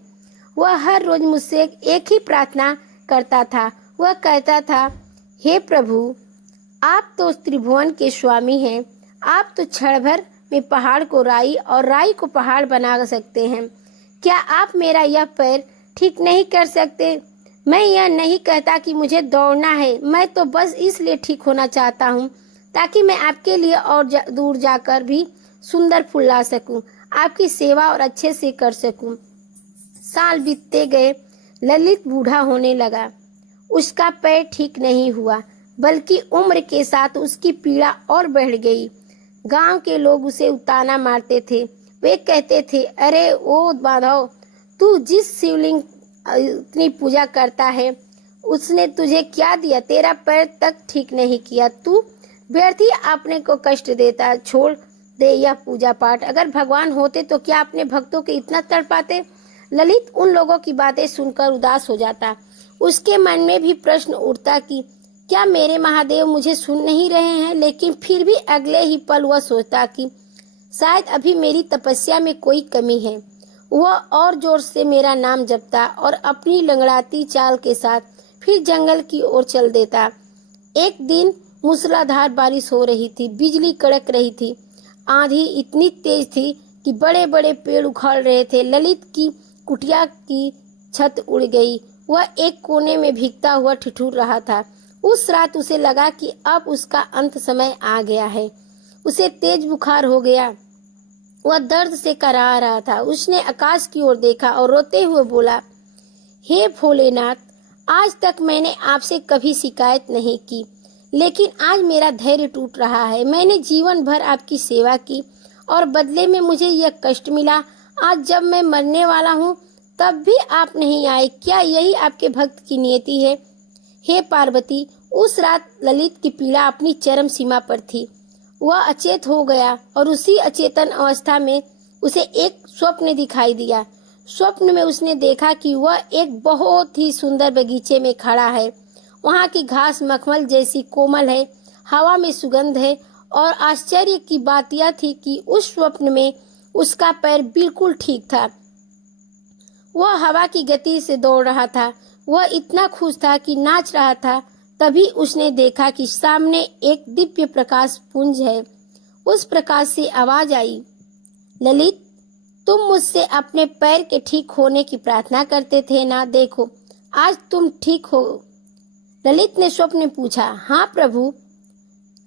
वह हर रोज मुझसे एक ही प्रार्थना करता था। वह कहता था, हे प्रभु, आप तो त्रिभुवन के स्वामी हैं। आप तो क्षण भर में पहाड़ को राई और राई को पहाड़ बना सकते हैं। क्या आप मेरा यह पैर ठीक नहीं कर सकते? मैं यह नहीं कहता कि मुझे दौड़ना है, मैं तो बस इसलिए ठीक होना चाहता हूँ ताकि मैं आपके लिए और दूर जाकर भी सुंदर फूल ला सकूं, आपकी सेवा और अच्छे से कर सकूं। साल बीतते गए, ललित बूढ़ा होने लगा। उसका पैर ठीक नहीं हुआ, बल्कि उम्र के साथ उसकी पीड़ा और बढ़ गई। गांव के लोग उसे उताना मारते थे। वे कहते थे, अरे ओ माधव, तू जिस शिवलिंग इतनी पूजा करता है उसने तुझे क्या दिया? तेरा पैर तक ठीक नहीं किया, तू व्यर्थ ही अपने को कष्ट देता। छोड़ दे यह पूजा पाठ। अगर भगवान होते तो क्या अपने भक्तों के इतना तड़पाते? ललित उन लोगों की बातें सुनकर उदास हो जाता। उसके मन में भी प्रश्न उठता कि क्या मेरे महादेव मुझे सुन नहीं रहे हैं? लेकिन फिर भी अगले ही पल वह सोचता कि शायद अभी मेरी तपस्या में कोई कमी है। वह और जोर से मेरा नाम जपता और अपनी लंगड़ाती चाल के साथ फिर जंगल की ओर चल देता। एक दिन मूसलाधार बारिश हो रही थी, बिजली कड़क रही थी, आंधी इतनी तेज थी कि बड़े बड़े पेड़ उखड़ रहे थे। ललित की कुटिया की छत उड़ गई। वह एक कोने में भीगता हुआ ठिठुर रहा था। उस रात उसे लगा कि अब उसका अंत समय आ गया है। उसे तेज बुखार हो गया। वह दर्द से कराह रहा था। उसने आकाश की ओर देखा और रोते हुए बोला, हे भोलेनाथ, आज तक मैंने आपसे कभी शिकायत नहीं की, लेकिन आज मेरा धैर्य टूट रहा है। मैंने जीवन भर आपकी सेवा की और बदले में मुझे यह कष्ट मिला। आज जब मैं मरने वाला हूँ तब भी आप नहीं आए। क्या यही आपके भक्त की नियति है? हे पार्वती, उस रात ललित की पीड़ा अपनी चरम सीमा पर थी। वह अचेत हो गया और उसी अचेतन अवस्था में उसे एक स्वप्न दिखाई दिया। स्वप्न में उसने देखा कि वह एक बहुत ही सुंदर बगीचे में खड़ा है। वहाँ की घास मखमल जैसी कोमल है, हवा में सुगंध है। और आश्चर्य की बात यह थी कि उस स्वप्न में उसका पैर बिल्कुल ठीक था। वह हवा की गति से दौड़ रहा था। वह इतना खुश था कि नाच रहा था। तभी उसने देखा कि सामने एक दिव्य प्रकाश पुंज है। उस प्रकाश से आवाज आई, ललित, तुम मुझसे अपने पैर के ठीक होने की प्रार्थना करते थे ना? देखो, आज तुम ठीक हो। ललित ने स्वप्न में पूछा, हाँ प्रभु,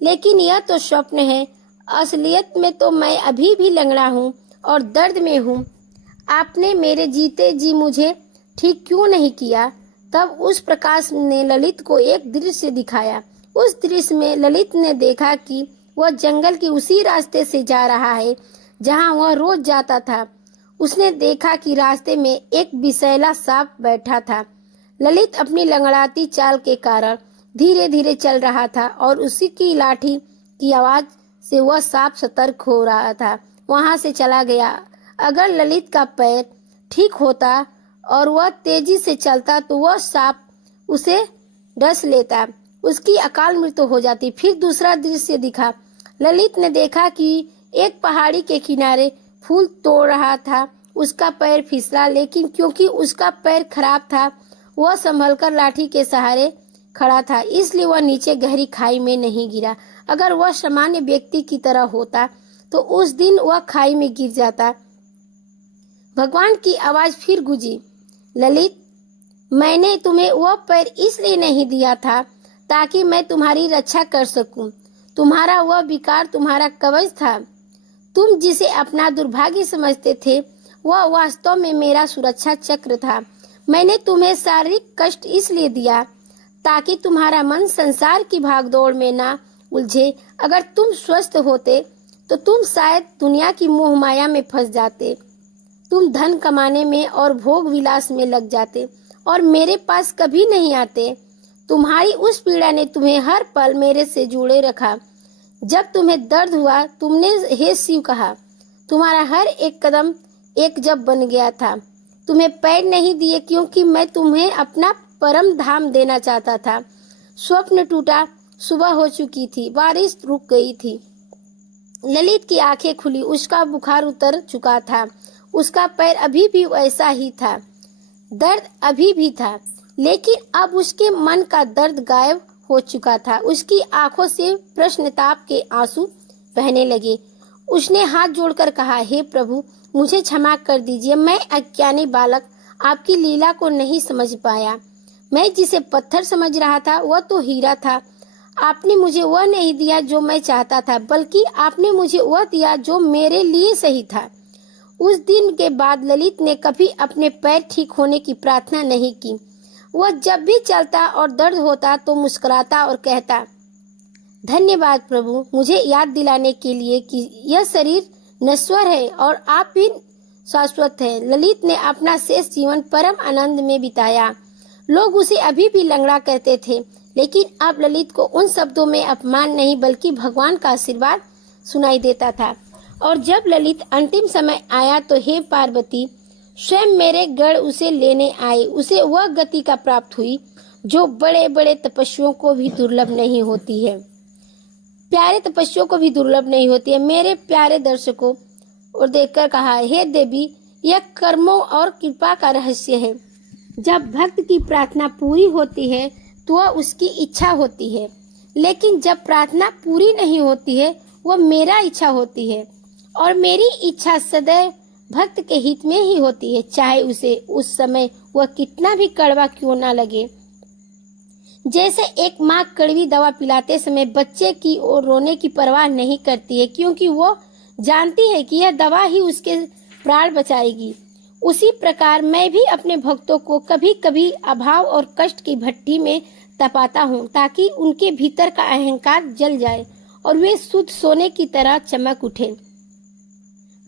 लेकिन यह तो स्वप्न है। असलियत में तो मैं अभी भी लंगड़ा हूँ और दर्द में हूँ। आपने मेरे जीते जी मुझे ठीक क्यों नहीं किया? तब उस प्रकाश ने ललित को एक दृश्य दिखाया। उस दृश्य में ललित ने देखा कि वह जंगल के उसी रास्ते से जा रहा है जहाँ वह रोज जाता था। उसने देखा कि रास्ते में एक विषैला सांप बैठा था। ललित अपनी लंगड़ाती चाल के कारण धीरे धीरे चल रहा था और उसी की लाठी की आवाज से वह सांप सतर्क हो रहा था। वहां से चला गया। अगर ललित का पैर ठीक होता और वह तेजी से चलता तो वह सांप उसे डस लेता, उसकी अकाल मृत्यु हो जाती। फिर दूसरा दृश्य दिखा। ललित ने देखा कि एक पहाड़ी के किनारे फूल तोड़ रहा था। उसका पैर फिसला, लेकिन क्योंकि उसका पैर खराब था वह संभलकर लाठी के सहारे खड़ा था, इसलिए वह नीचे गहरी खाई में नहीं गिरा। अगर वह सामान्य व्यक्ति की तरह होता तो उस दिन वह खाई में गिर जाता। भगवान की आवाज फिर गूंजी, ललित, मैंने तुम्हें वह पैर इसलिए नहीं दिया था ताकि मैं तुम्हारी रक्षा कर सकूं। तुम्हारा वह विकार तुम्हारा कवच था। तुम जिसे अपना दुर्भाग्य समझते थे वह वास्तव में मेरा सुरक्षा चक्र था। मैंने तुम्हें शारीरिक कष्ट इसलिए दिया ताकि तुम्हारा मन संसार की भागदौड़ में ना उलझे। अगर तुम स्वस्थ होते तो तुम शायद दुनिया की मोह माया में फंस जाते। तुम धन कमाने में और भोग विलास में लग जाते और मेरे पास कभी नहीं आते। तुम्हारी उस पीड़ा ने तुम्हें हर पल मेरे से जोड़े रखा। जब तुम्हें दर्द हुआ तुमने हे शिव कहा। तुम्हारा हर एक कदम एक जप बन गया था। तुम्हें पैर नहीं दिए क्योंकि मैं तुम्हें अपना परम धाम देना चाहता था। स्वप्न टूटा, सुबह हो चुकी थी, बारिश रुक गई थी। ललित की आंखें खुली, उसका बुखार उतर चुका था। उसका पैर अभी भी वैसा ही था, दर्द अभी भी था, लेकिन अब उसके मन का दर्द गायब हो चुका था। उसकी आंखों से प्रश्नताप के आंसू बहने लगे। उसने हाथ जोड़कर कहा, हे प्रभु, मुझे क्षमा कर दीजिए। मैं अज्ञानी बालक आपकी लीला को नहीं समझ पाया। मैं जिसे पत्थर समझ रहा था वह तो हीरा था। आपने मुझे वह नहीं दिया जो मैं चाहता था, बल्कि आपने मुझे वह दिया जो मेरे लिए सही था। उस दिन के बाद ललित ने कभी अपने पैर ठीक होने की प्रार्थना नहीं की। वह जब भी चलता और दर्द होता तो मुस्कुराता और कहता, धन्यवाद प्रभु, मुझे याद दिलाने के लिए कि यह शरीर नश्वर है और आप भी शाश्वत हैं। ललित ने अपना शेष जीवन परम आनंद में बिताया। लोग उसे अभी भी लंगड़ा कहते थे, लेकिन अब ललित को उन शब्दों में अपमान नहीं बल्कि भगवान का आशीर्वाद सुनाई देता था। और जब ललित अंतिम समय आया तो हे पार्वती, स्वयं मेरे गढ़ उसे लेने आए। उसे वह गति का प्राप्त हुई जो बड़े बड़े तपस्वियों को भी दुर्लभ नहीं होती है, प्यारे तपस्वियों को भी दुर्लभ नहीं होती है। मेरे प्यारे दर्शकों, और देखकर कहा, हे देवी, यह कर्मों और कृपा का रहस्य है। जब भक्त की प्रार्थना पूरी होती है तो वह उसकी इच्छा होती है, लेकिन जब प्रार्थना पूरी नहीं होती है वह मेरा इच्छा होती है। और मेरी इच्छा सदैव भक्त के हित में ही होती है, चाहे उसे उस समय वह कितना भी कड़वा क्यों ना लगे। जैसे एक माँ कड़वी दवा पिलाते समय बच्चे की ओर रोने की परवाह नहीं करती है, क्योंकि वो जानती है कि यह दवा ही उसके प्राण बचाएगी, उसी प्रकार मैं भी अपने भक्तों को कभी कभी अभाव और कष्ट की भट्टी में तपाता हूँ, ताकि उनके भीतर का अहंकार जल जाए और वे शुद्ध सोने की तरह चमक उठे।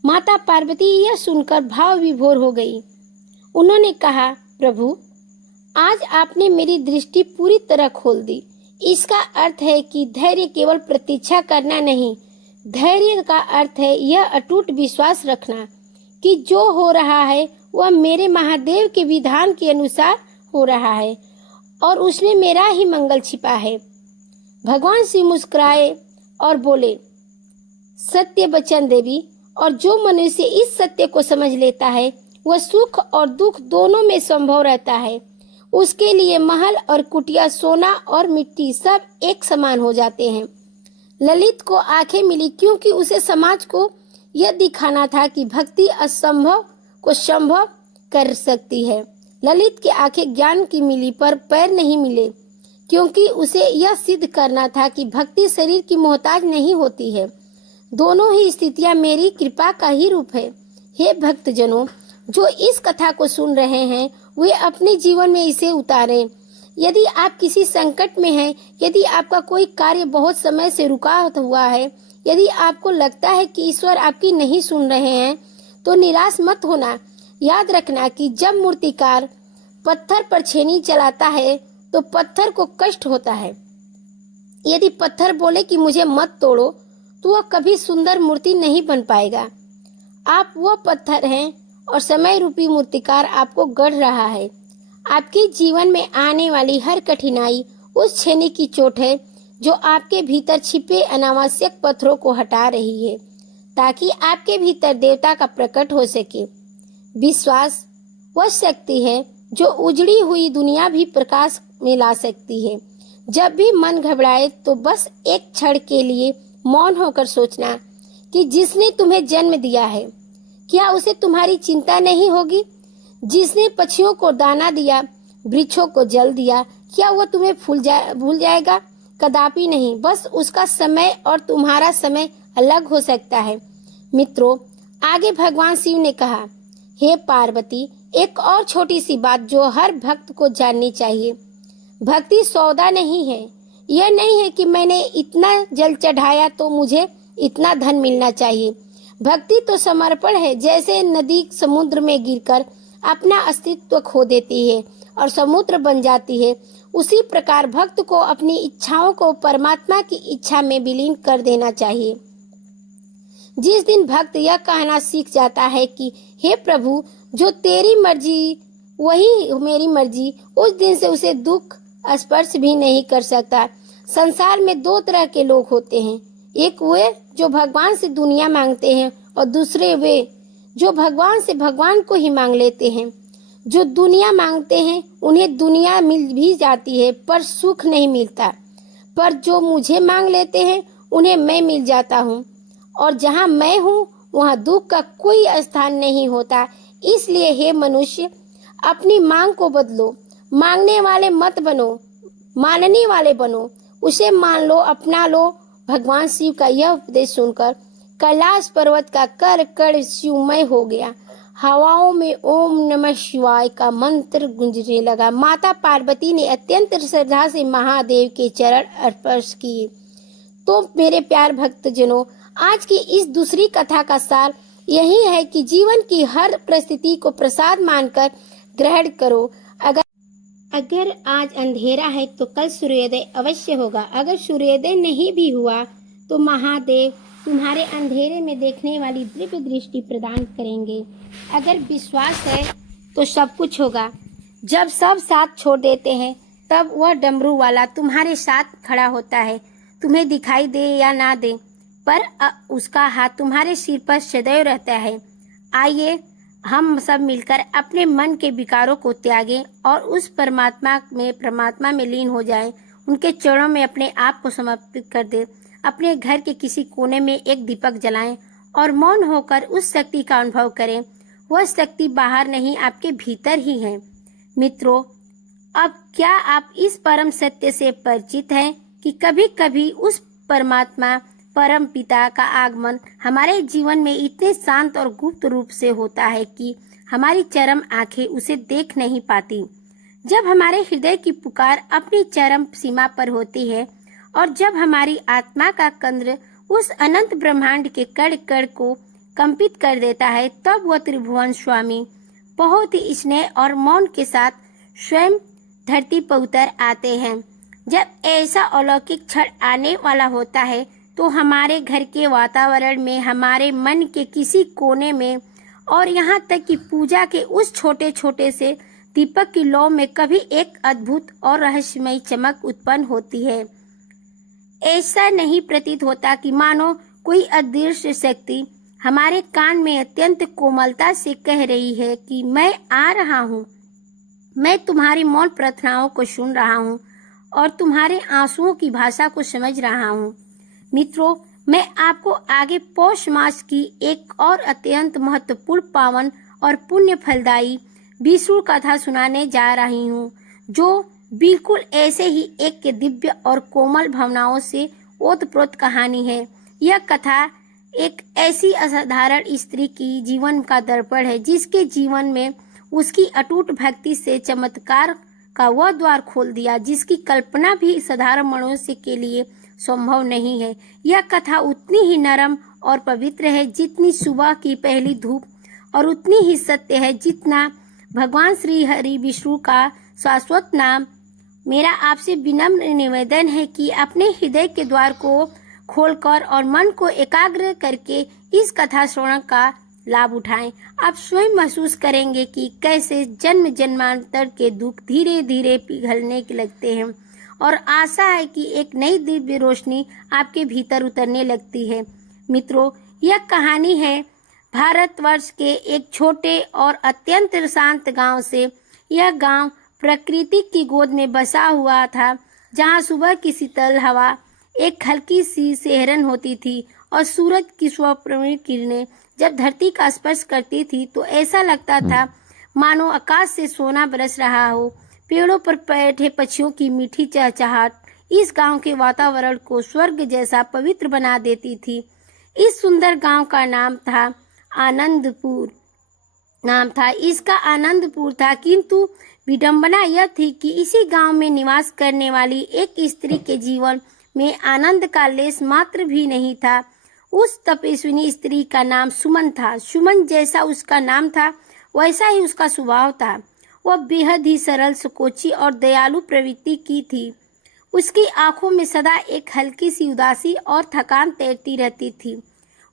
माता पार्वती यह सुनकर भाव विभोर हो गई। उन्होंने कहा, प्रभु, आज आपने मेरी दृष्टि पूरी तरह खोल दी। इसका अर्थ है कि धैर्य केवल प्रतीक्षा करना नहीं, धैर्य का अर्थ है यह अटूट विश्वास रखना कि जो हो रहा है वह मेरे महादेव के विधान के अनुसार हो रहा है और उसमें मेरा ही मंगल छिपा है। भगवान शिव मुस्कुराए और बोले, सत्य बचन देवी, और जो मनुष्य इस सत्य को समझ लेता है वह सुख और दुख दोनों में संभव रहता है। उसके लिए महल और कुटिया, सोना और मिट्टी सब एक समान हो जाते हैं। ललित को आंखें मिली क्योंकि उसे समाज को यह दिखाना था कि भक्ति असंभव को संभव कर सकती है। ललित की आंखें ज्ञान की मिली पर पैर नहीं मिले, क्योंकि उसे यह सिद्ध करना था कि भक्ति शरीर की मोहताज नहीं होती है। दोनों ही स्थितियां मेरी कृपा का ही रूप है। हे भक्तजनों, जो इस कथा को सुन रहे हैं वे अपने जीवन में इसे उतारें। यदि आप किसी संकट में हैं, यदि आपका कोई कार्य बहुत समय से रुका हुआ है, यदि आपको लगता है कि ईश्वर आपकी नहीं सुन रहे हैं, तो निराश मत होना। याद रखना कि जब मूर्तिकार पत्थर पर छेनी चलाता है तो पत्थर को कष्ट होता है। यदि पत्थर बोले कि मुझे मत तोड़ो, तो वह कभी सुंदर मूर्ति नहीं बन पाएगा। आप वह पत्थर हैं और समय रूपी मूर्तिकार आपको गढ़ रहा है। आपके जीवन में आने वाली हर कठिनाई उस छेनी की चोट है जो आपके भीतर छिपे अनावश्यक पत्थरों को हटा रही है, ताकि आपके भीतर देवता का प्रकट हो सके। विश्वास वह शक्ति है जो उजड़ी हुई दुनिया भी प्रकाश में ला सकती है। जब भी मन घबराए तो बस एक क्षण के लिए मौन होकर सोचना कि जिसने तुम्हें जन्म दिया है, क्या उसे तुम्हारी चिंता नहीं होगी? जिसने पक्षियों को दाना दिया, वृक्षों को जल दिया, क्या वह तुम्हें भूल जाएगा? कदापि नहीं। बस उसका समय और तुम्हारा समय अलग हो सकता है। मित्रों, आगे भगवान शिव ने कहा, हे पार्वती, एक और छोटी सी बात जो हर भक्त को जाननी चाहिए। भक्ति सौदा नहीं है। यह नहीं है कि मैंने इतना जल चढ़ाया तो मुझे इतना धन मिलना चाहिए। भक्ति तो समर्पण है। जैसे नदी समुद्र में गिरकर अपना अस्तित्व खो देती है और समुद्र बन जाती है, उसी प्रकार भक्त को अपनी इच्छाओं को परमात्मा की इच्छा में विलीन कर देना चाहिए। जिस दिन भक्त यह कहना सीख जाता है कि हे प्रभु, जो तेरी मर्जी वही मेरी मर्जी, उस दिन से उसे दुख स्पर्श भी नहीं कर सकता। संसार में दो तरह के लोग होते हैं, एक वे जो भगवान से दुनिया मांगते हैं और दूसरे वे जो भगवान से भगवान को ही मांग लेते हैं। जो दुनिया मांगते हैं उन्हें दुनिया मिल भी जाती है पर सुख नहीं मिलता, पर जो मुझे मांग लेते हैं उन्हें मैं मिल जाता हूँ, और जहाँ मैं हूँ वहाँ दुख का कोई स्थान नहीं होता। इसलिए हे मनुष्य, अपनी मांग को बदलो। मांगने वाले मत बनो, मानने वाले बनो। उसे मान लो, अपना लो। भगवान शिव का यह उपदेश सुनकर कैलाश पर्वत का कर कड़ शिवमय हो गया। हवाओं में ओम नमः शिवाय का मंत्र गूंजने लगा। माता पार्वती ने अत्यंत श्रद्धा से महादेव के चरण स्पर्श किए। तो मेरे प्यार भक्तजनों, आज की इस दूसरी कथा का सार यही है कि जीवन की हर परिस्थिति को प्रसाद मानकर ग्रहण करो। अगर आज अंधेरा है तो कल सूर्योदय अवश्य होगा। अगर सूर्योदय नहीं भी हुआ तो महादेव तुम्हारे अंधेरे में देखने वाली दिव्य दृष्टि प्रदान करेंगे। अगर विश्वास है तो सब कुछ होगा। जब सब साथ छोड़ देते हैं तब वह डमरू वाला तुम्हारे साथ खड़ा होता है। तुम्हें दिखाई दे या ना दे, पर उसका हाथ तुम्हारे सिर पर सदैव रहता है। आइए हम सब मिलकर अपने मन के विकारों को त्यागें और उस परमात्मा में लीन हो जाएं। उनके चरणों में अपने आप को समर्पित कर दें। अपने घर के किसी कोने में एक दीपक जलाएं और मौन होकर उस शक्ति का अनुभव करें। वह शक्ति बाहर नहीं, आपके भीतर ही है। मित्रों, अब क्या आप इस परम सत्य से परिचित हैं कि कभी कभी उस परमात्मा परम पिता का आगमन हमारे जीवन में इतने शांत और गुप्त रूप से होता है कि हमारी चरम आंखें उसे देख नहीं पाती। जब हमारे हृदय की पुकार अपनी चरम सीमा पर होती है और जब हमारी आत्मा का केंद्र उस अनंत ब्रह्मांड के कण कण को कंपित कर देता है, तब वह त्रिभुवन स्वामी बहुत ही स्नेह और मौन के साथ स्वयं धरती पर उतर आते हैं। जब ऐसा अलौकिक क्षण आने वाला होता है तो हमारे घर के वातावरण में, हमारे मन के किसी कोने में और यहाँ तक कि पूजा के उस छोटे छोटे से दीपक की लौ में कभी एक अद्भुत और रहस्यमयी चमक उत्पन्न होती है। ऐसा नहीं प्रतीत होता कि मानो कोई अदृश्य शक्ति हमारे कान में अत्यंत कोमलता से कह रही है कि मैं आ रहा हूँ, मैं तुम्हारी मौन प्रार्थनाओं को सुन रहा हूँ और तुम्हारे आंसुओं की भाषा को समझ रहा हूँ। मित्रों, मैं आपको आगे पौष मास की एक और अत्यंत महत्वपूर्ण, पावन और पुण्य फलदायी विष्णु कथा सुनाने जा रही हूँ, जो बिल्कुल ऐसे ही एक के दिव्य और कोमल भावनाओं से ओतप्रोत कहानी है। यह कथा एक ऐसी असाधारण स्त्री की जीवन का दर्पण है जिसके जीवन में उसकी अटूट भक्ति से चमत्कार का वह द्वार खोल दिया जिसकी कल्पना भी साधारण मनुष्य के लिए संभव नहीं है। यह कथा उतनी ही नरम और पवित्र है जितनी सुबह की पहली धूप और उतनी ही सत्य है जितना भगवान श्री हरि विष्णु का शाश्वत नाम। मेरा आपसे विनम्र निवेदन है कि अपने हृदय के द्वार को खोलकर और मन को एकाग्र करके इस कथा श्रवण का लाभ उठाएं। आप स्वयं महसूस करेंगे कि कैसे जन्म जन्मांतर के दुख धीरे धीरे पिघलने लगते हैं और आशा है कि एक नई दिव्य रोशनी आपके भीतर उतरने लगती है। मित्रों, यह कहानी है भारतवर्ष के एक छोटे और अत्यंत शांत गांव से। यह गांव प्रकृति की गोद में बसा हुआ था, जहां सुबह की शीतल हवा, एक हल्की सी सिहरन होती थी और सूरज की स्वप्नवीण किरणें जब धरती का स्पर्श करती थी तो ऐसा लगता था मानो आकाश से सोना बरस रहा हो। पेड़ों पर बैठे पक्षियों की मीठी चहचहाट इस गांव के वातावरण को स्वर्ग जैसा पवित्र बना देती थी। इस सुंदर गांव का नाम था आनंदपुर। इसका आनंदपुर था, किंतु विडंबना यह थी कि इसी गांव में निवास करने वाली एक स्त्री के जीवन में आनंद का लेस मात्र भी नहीं था। उस तपस्विनी स्त्री का नाम सुमन था। सुमन जैसा उसका नाम था वैसा ही उसका स्वभाव था। वह बेहद ही सरल, सुकोची और दयालु प्रवृत्ति की थी। उसकी आंखों में सदा एक हल्की सी उदासी और थकान तैरती रहती थी।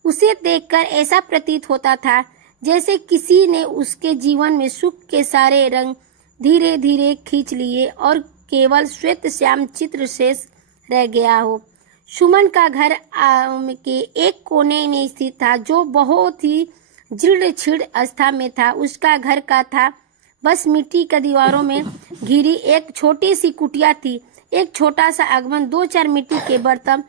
उसे देखकर ऐसा प्रतीत होता था जैसे किसी ने उसके जीवन में सुख के सारे रंग धीरे धीरे खींच लिए और केवल श्वेत श्याम चित्र शेष रह गया हो। सुमन का घर के एक कोने में स्थित था जो बहुत ही जीर्ण क्षीण अवस्था में था। उसका घर का था बस मिट्टी की दीवारों में घिरी एक छोटी सी कुटिया थी, एक छोटा सा आंगन, 2-4 मिट्टी के बर्तन,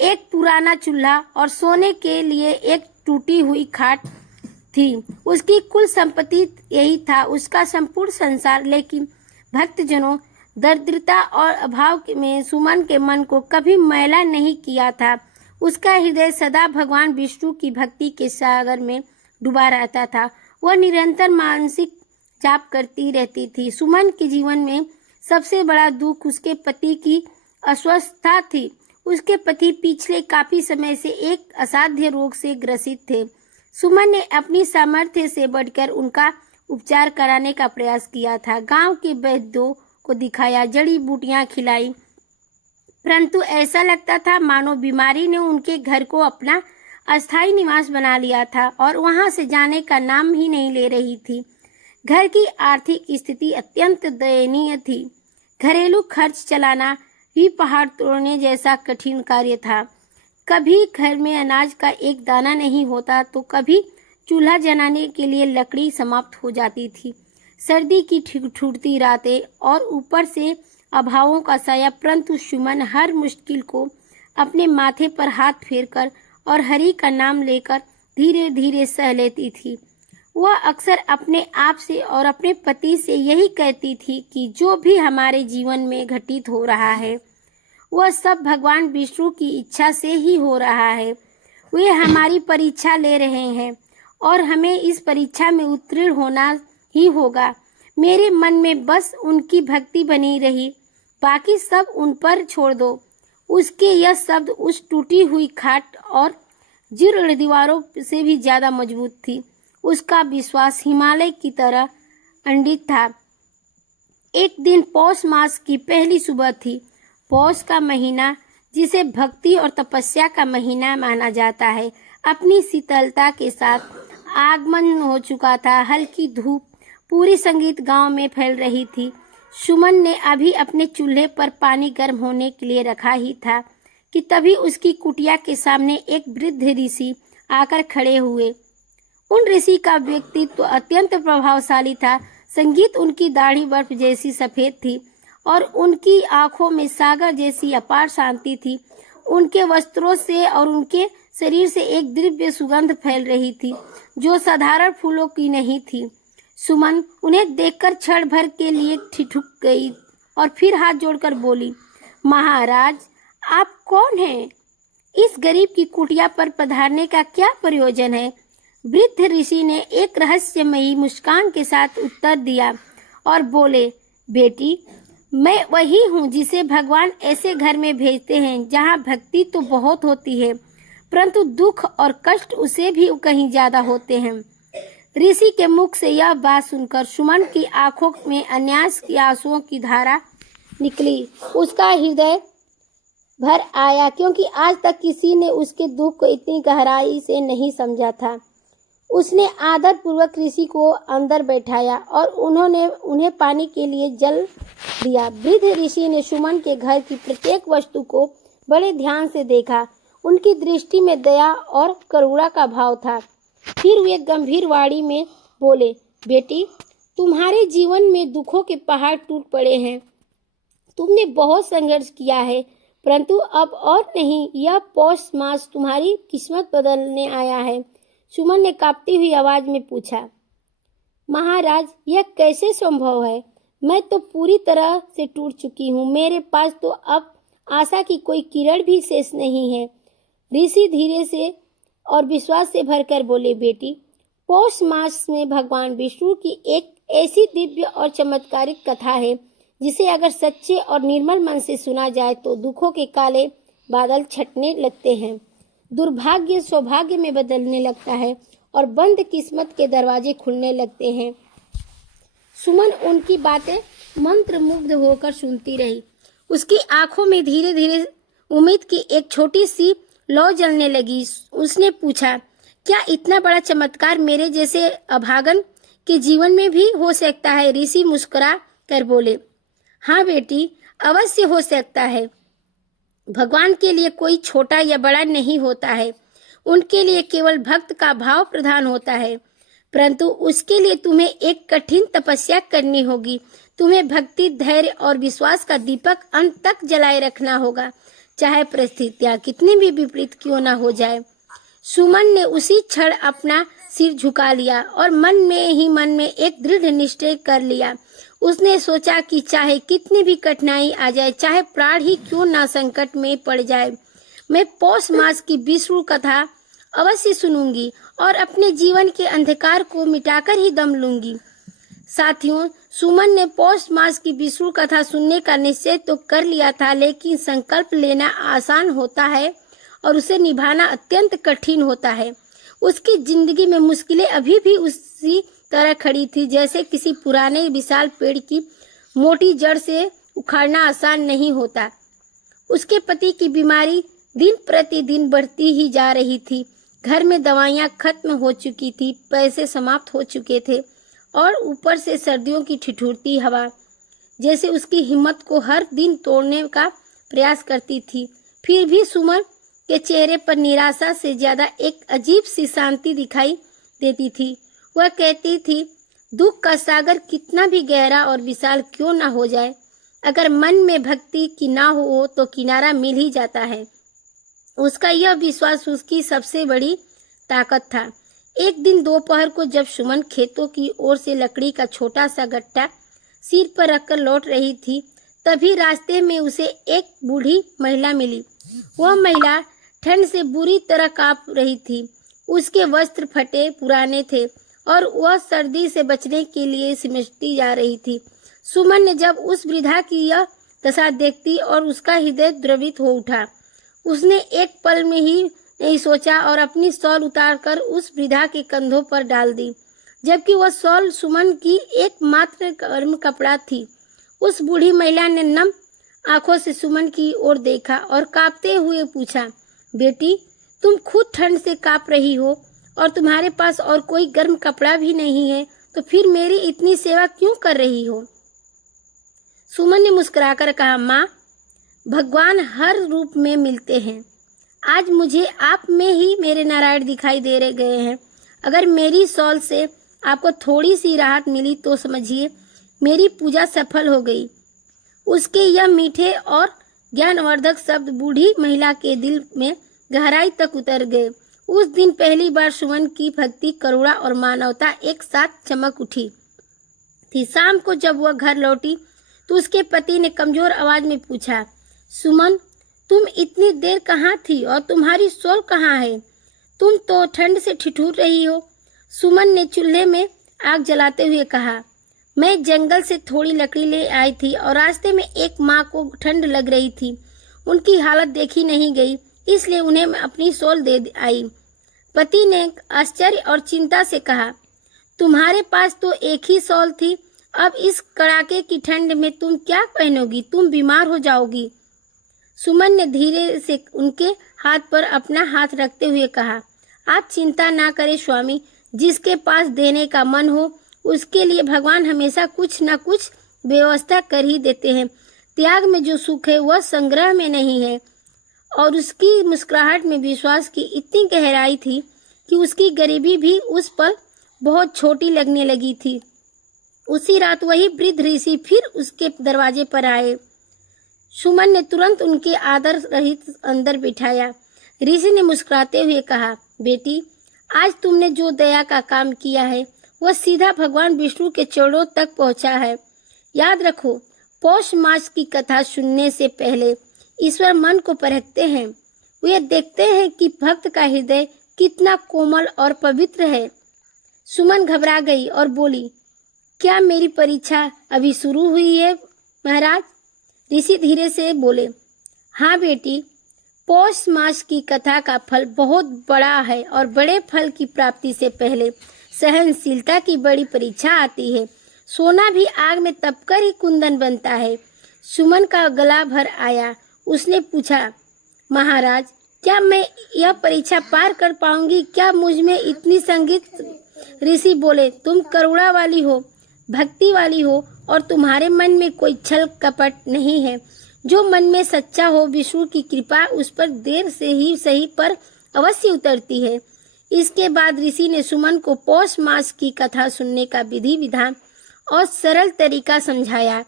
एक पुराना चूल्हा और सोने के लिए एक टूटी हुई खाट थी। उसकी कुल संपत्ति यही था, उसका संपूर्ण संसार। लेकिन भक्तजनों, दरिद्रता और अभाव में सुमन के मन को कभी मैला नहीं किया था। उसका हृदय सदा भगवान विष्णु की भक्ति के सागर में डूबा रहता था। वह निरंतर मानसिक जाप करती रहती थी। सुमन के जीवन में सबसे बड़ा दुख उसके पति की अस्वस्थता थी। उसके पति पिछले काफी समय से एक असाध्य रोग से ग्रसित थे। सुमन ने अपनी सामर्थ्य से बढ़कर उनका उपचार कराने का प्रयास किया था। गांव के वैद्यों को दिखाया, जड़ी बूटियां खिलाई, परंतु ऐसा लगता था मानो बीमारी ने उनके घर को अपना अस्थायी निवास बना लिया था और वहां से जाने का नाम ही नहीं ले रही थी। घर की आर्थिक स्थिति अत्यंत दयनीय थी। घरेलू खर्च चलाना भी पहाड़ तोड़ने जैसा कठिन कार्य था। कभी घर में अनाज का एक दाना नहीं होता तो कभी चूल्हा जलाने के लिए लकड़ी समाप्त हो जाती थी। सर्दी की ठिठुरती रातें और ऊपर से अभावों का साया, परंतु सुमन हर मुश्किल को अपने माथे पर हाथ फेरकर और हरि का नाम लेकर धीरे धीरे सह लेती थी। वह अक्सर अपने आप से और अपने पति से यही कहती थी कि जो भी हमारे जीवन में घटित हो रहा है वह सब भगवान विष्णु की इच्छा से ही हो रहा है। वे हमारी परीक्षा ले रहे हैं और हमें इस परीक्षा में उत्तीर्ण होना ही होगा। मेरे मन में बस उनकी भक्ति बनी रही, बाकी सब उन पर छोड़ दो। उसके यह शब्द उस टूटी हुई खाट और जीर्ण दीवारों से भी ज्यादा मजबूत थी। उसका विश्वास हिमालय की तरह अडिग था। एक दिन पौष मास की पहली सुबह थी। पौष का महीना, जिसे भक्ति और तपस्या का महीना माना जाता है, अपनी शीतलता के साथ आगमन हो चुका था। हल्की धूप पूरी संगीत गांव में फैल रही थी। सुमन ने अभी अपने चूल्हे पर पानी गर्म होने के लिए रखा ही था कि तभी उसकी कुटिया के सामने एक वृद्ध ऋषि आकर खड़े हुए। उन ऋषि का व्यक्तित्व तो अत्यंत प्रभावशाली था। संगीत उनकी दाढ़ी बर्फ जैसी सफेद थी और उनकी आंखों में सागर जैसी अपार शांति थी। उनके वस्त्रों से और उनके शरीर से एक दिव्य सुगंध फैल रही थी जो साधारण फूलों की नहीं थी। सुमन उन्हें देखकर क्षण भर के लिए ठिठुक गई और फिर हाथ जोड़कर बोली, महाराज, आप कौन हैं? इस गरीब की कुटिया पर पधारने का क्या प्रयोजन है? वृद्ध ऋषि ने एक रहस्यमयी मुस्कान के साथ उत्तर दिया और बोले, बेटी, मैं वही हूँ जिसे भगवान ऐसे घर में भेजते हैं जहाँ भक्ति तो बहुत होती है, परंतु दुख और कष्ट उसे भी कहीं ज्यादा होते हैं। ऋषि के मुख से यह बात सुनकर सुमन की आंखों में अनायास की आंसुओं की धारा निकली। उसका हृदय भर आया, क्योंकि आज तक किसी ने उसके दुख को इतनी गहराई से नहीं समझा था। उसने आदर पूर्वक ऋषि को अंदर बैठाया और उन्होंने उन्हें पानी के लिए जल दिया। वृद्ध ऋषि ने सुमन के घर की प्रत्येक वस्तु को बड़े ध्यान से देखा। उनकी दृष्टि में दया और करुणा का भाव था। फिर वे गंभीर वाणी में बोले, बेटी, तुम्हारे जीवन में दुखों के पहाड़ टूट पड़े हैं। तुमने बहुत संघर्ष किया है, परंतु अब और नहीं। यह पौष मास तुम्हारी किस्मत बदलने आया है। सुमन ने कांपती हुई आवाज में पूछा, महाराज, यह कैसे संभव है? मैं तो पूरी तरह से टूट चुकी हूँ। मेरे पास तो अब आशा की कोई किरण भी शेष नहीं है। ऋषि धीरे से और विश्वास से भरकर बोले, बेटी, पौष मास में भगवान विष्णु की एक ऐसी दिव्य और चमत्कारिक कथा है जिसे अगर सच्चे और निर्मल मन से सुना जाए तो दुखों के काले बादल छटने लगते हैं, दुर्भाग्य सौभाग्य में बदलने लगता है और बंद किस्मत के दरवाजे खुलने लगते हैं। सुमन उनकी बातें मंत्रमुग्ध होकर सुनती रही। उसकी आंखों में धीरे धीरे उम्मीद की एक छोटी सी लौ जलने लगी। उसने पूछा, क्या इतना बड़ा चमत्कार मेरे जैसे अभागन के जीवन में भी हो सकता है? ऋषि मुस्कुरा कर बोले, हाँ बेटी, अवश्य हो सकता है। भगवान के लिए कोई छोटा या बड़ा नहीं होता है। उनके लिए केवल भक्त का भाव प्रधान होता है, परंतु उसके लिए तुम्हें एक कठिन तपस्या करनी होगी। तुम्हें भक्ति, धैर्य और विश्वास का दीपक अंत तक जलाए रखना होगा, चाहे परिस्थितियां कितनी भी विपरीत क्यों न हो जाए। सुमन ने उसी क्षण अपना सिर झुका लिया और मन में एक दृढ़ निश्चय कर लिया। उसने सोचा कि चाहे कितनी भी कठिनाई आ जाए, चाहे प्राण ही क्यों ना संकट में पड़ जाए, मैं पौष मास की विष्णु कथा अवश्य सुनूंगी और अपने जीवन के अंधकार को मिटाकर ही दम लूंगी। साथियों, सुमन ने पौष मास की विष्णु कथा सुनने का निश्चय तो कर लिया था, लेकिन संकल्प लेना आसान होता है और उसे निभाना अत्यंत कठिन होता है। उसकी जिंदगी में मुश्किलें अभी भी उसी तरह खड़ी थी जैसे किसी पुराने विशाल पेड़ की मोटी जड़ से उखाड़ना आसान नहीं होता। उसके पति की बीमारी दिन प्रतिदिन बढ़ती ही जा रही थी। घर में दवाइयां खत्म हो चुकी थी, पैसे समाप्त हो चुके थे और ऊपर से सर्दियों की ठिठुरती हवा जैसे उसकी हिम्मत को हर दिन तोड़ने का प्रयास करती थी। फिर भी सुमन के चेहरे पर निराशा से ज्यादा एक अजीब सी शांति दिखाई देती थी। वह कहती थी, दुख का सागर कितना भी गहरा और विशाल क्यों ना हो जाए, अगर मन में भक्ति की ना हो तो किनारा मिल ही जाता है। उसका यह विश्वास उसकी सबसे बड़ी ताकत था। एक दिन दोपहर को जब सुमन खेतों की ओर से लकड़ी का छोटा सा गट्टा सिर पर रखकर लौट रही थी, तभी रास्ते में उसे एक बूढ़ी महिला मिली। वह महिला ठंड से बुरी तरह कांप रही थी। उसके वस्त्र फटे पुराने थे और वह सर्दी से बचने के लिए सिमटती जा रही थी। सुमन ने जब उस वृद्धा की यह दशा देखती और उसका हृदय द्रवित हो उठा। उसने एक पल में ही नहीं सोचा और अपनी शॉल उतारकर उस वृद्धा के कंधों पर डाल दी, जबकि वह शॉल सुमन की एकमात्र गर्म कपड़ा थी। उस बूढ़ी महिला ने नम आंखों से सुमन की ओर देखा और कांपते हुए पूछा, बेटी, तुम खुद ठंड से कांप रही हो और तुम्हारे पास और कोई गर्म कपड़ा भी नहीं है, तो फिर मेरी इतनी सेवा क्यों कर रही हो? सुमन ने मुस्कुराकर कहा, माँ, भगवान हर रूप में मिलते हैं। आज मुझे आप में ही मेरे नारायण दिखाई दे रहे गए हैं। अगर मेरी शॉल से आपको थोड़ी सी राहत मिली तो समझिए मेरी पूजा सफल हो गई। उसके यह मीठे और ज्ञानवर्धक शब्द बूढ़ी महिला के दिल में गहराई तक उतर गए। उस दिन पहली बार सुमन की भक्ति, करुणा और मानवता एक साथ चमक उठी थी। शाम को जब वह घर लौटी तो उसके पति ने कमजोर आवाज में पूछा, सुमन, तुम इतनी देर कहाँ थी और तुम्हारी शॉल कहाँ है? तुम तो ठंड से ठिठुर रही हो। सुमन ने चूल्हे में आग जलाते हुए कहा, मैं जंगल से थोड़ी लकड़ी ले आई थी और रास्ते में एक माँ को ठंड लग रही थी। उनकी हालत देखी नहीं गई, इसलिए उन्हें मैं अपनी शॉल दे आई। पति ने आश्चर्य और चिंता से कहा, तुम्हारे पास तो एक ही शॉल थी, अब इस कड़ाके की ठंड में तुम क्या पहनोगी? तुम बीमार हो जाओगी। सुमन ने धीरे से उनके हाथ पर अपना हाथ रखते हुए कहा, आप चिंता ना करें स्वामी, जिसके पास देने का मन हो उसके लिए भगवान हमेशा कुछ न कुछ व्यवस्था कर ही देते हैं। त्याग में जो सुख है वह संग्रह में नहीं है। और उसकी मुस्कुराहट में विश्वास की इतनी गहराई थी कि उसकी गरीबी भी उस पल बहुत छोटी लगने लगी थी। उसी रात वही वृद्ध ऋषि फिर उसके दरवाजे पर आए। सुमन ने तुरंत उनके आदर रहित अंदर बिठाया। ऋषि ने मुस्कुराते हुए कहा, बेटी, आज तुमने जो दया का काम किया है वह सीधा भगवान विष्णु के चरणों तक पहुंचा है। याद रखो, पौष मास की कथा सुनने से पहले ईश्वर मन को परखते हैं। वे देखते हैं कि भक्त का हृदय कितना कोमल और पवित्र है। सुमन घबरा गई और बोली, क्या मेरी परीक्षा अभी शुरू हुई है महाराज? ऋषि धीरे से बोले, हाँ बेटी, पौष मास की कथा का फल बहुत बड़ा है और बड़े फल की प्राप्ति से पहले सहनशीलता की बड़ी परीक्षा आती है। सोना भी आग में तपकर ही कुंदन बनता है। सुमन का गला भर आया। उसने पूछा, महाराज, क्या मैं यह परीक्षा पार कर पाऊंगी? क्या मुझ में इतनी संगीत? ऋषि बोले, तुम करुणा वाली हो, भक्ति वाली हो और तुम्हारे मन में कोई छल कपट नहीं है। जो मन में सच्चा हो, विष्णु की कृपा उस पर देर से ही सही पर अवश्य उतरती है। इसके बाद ऋषि ने सुमन को पौष मास की कथा सुनने का विधि विधान और सरल तरीका समझाया।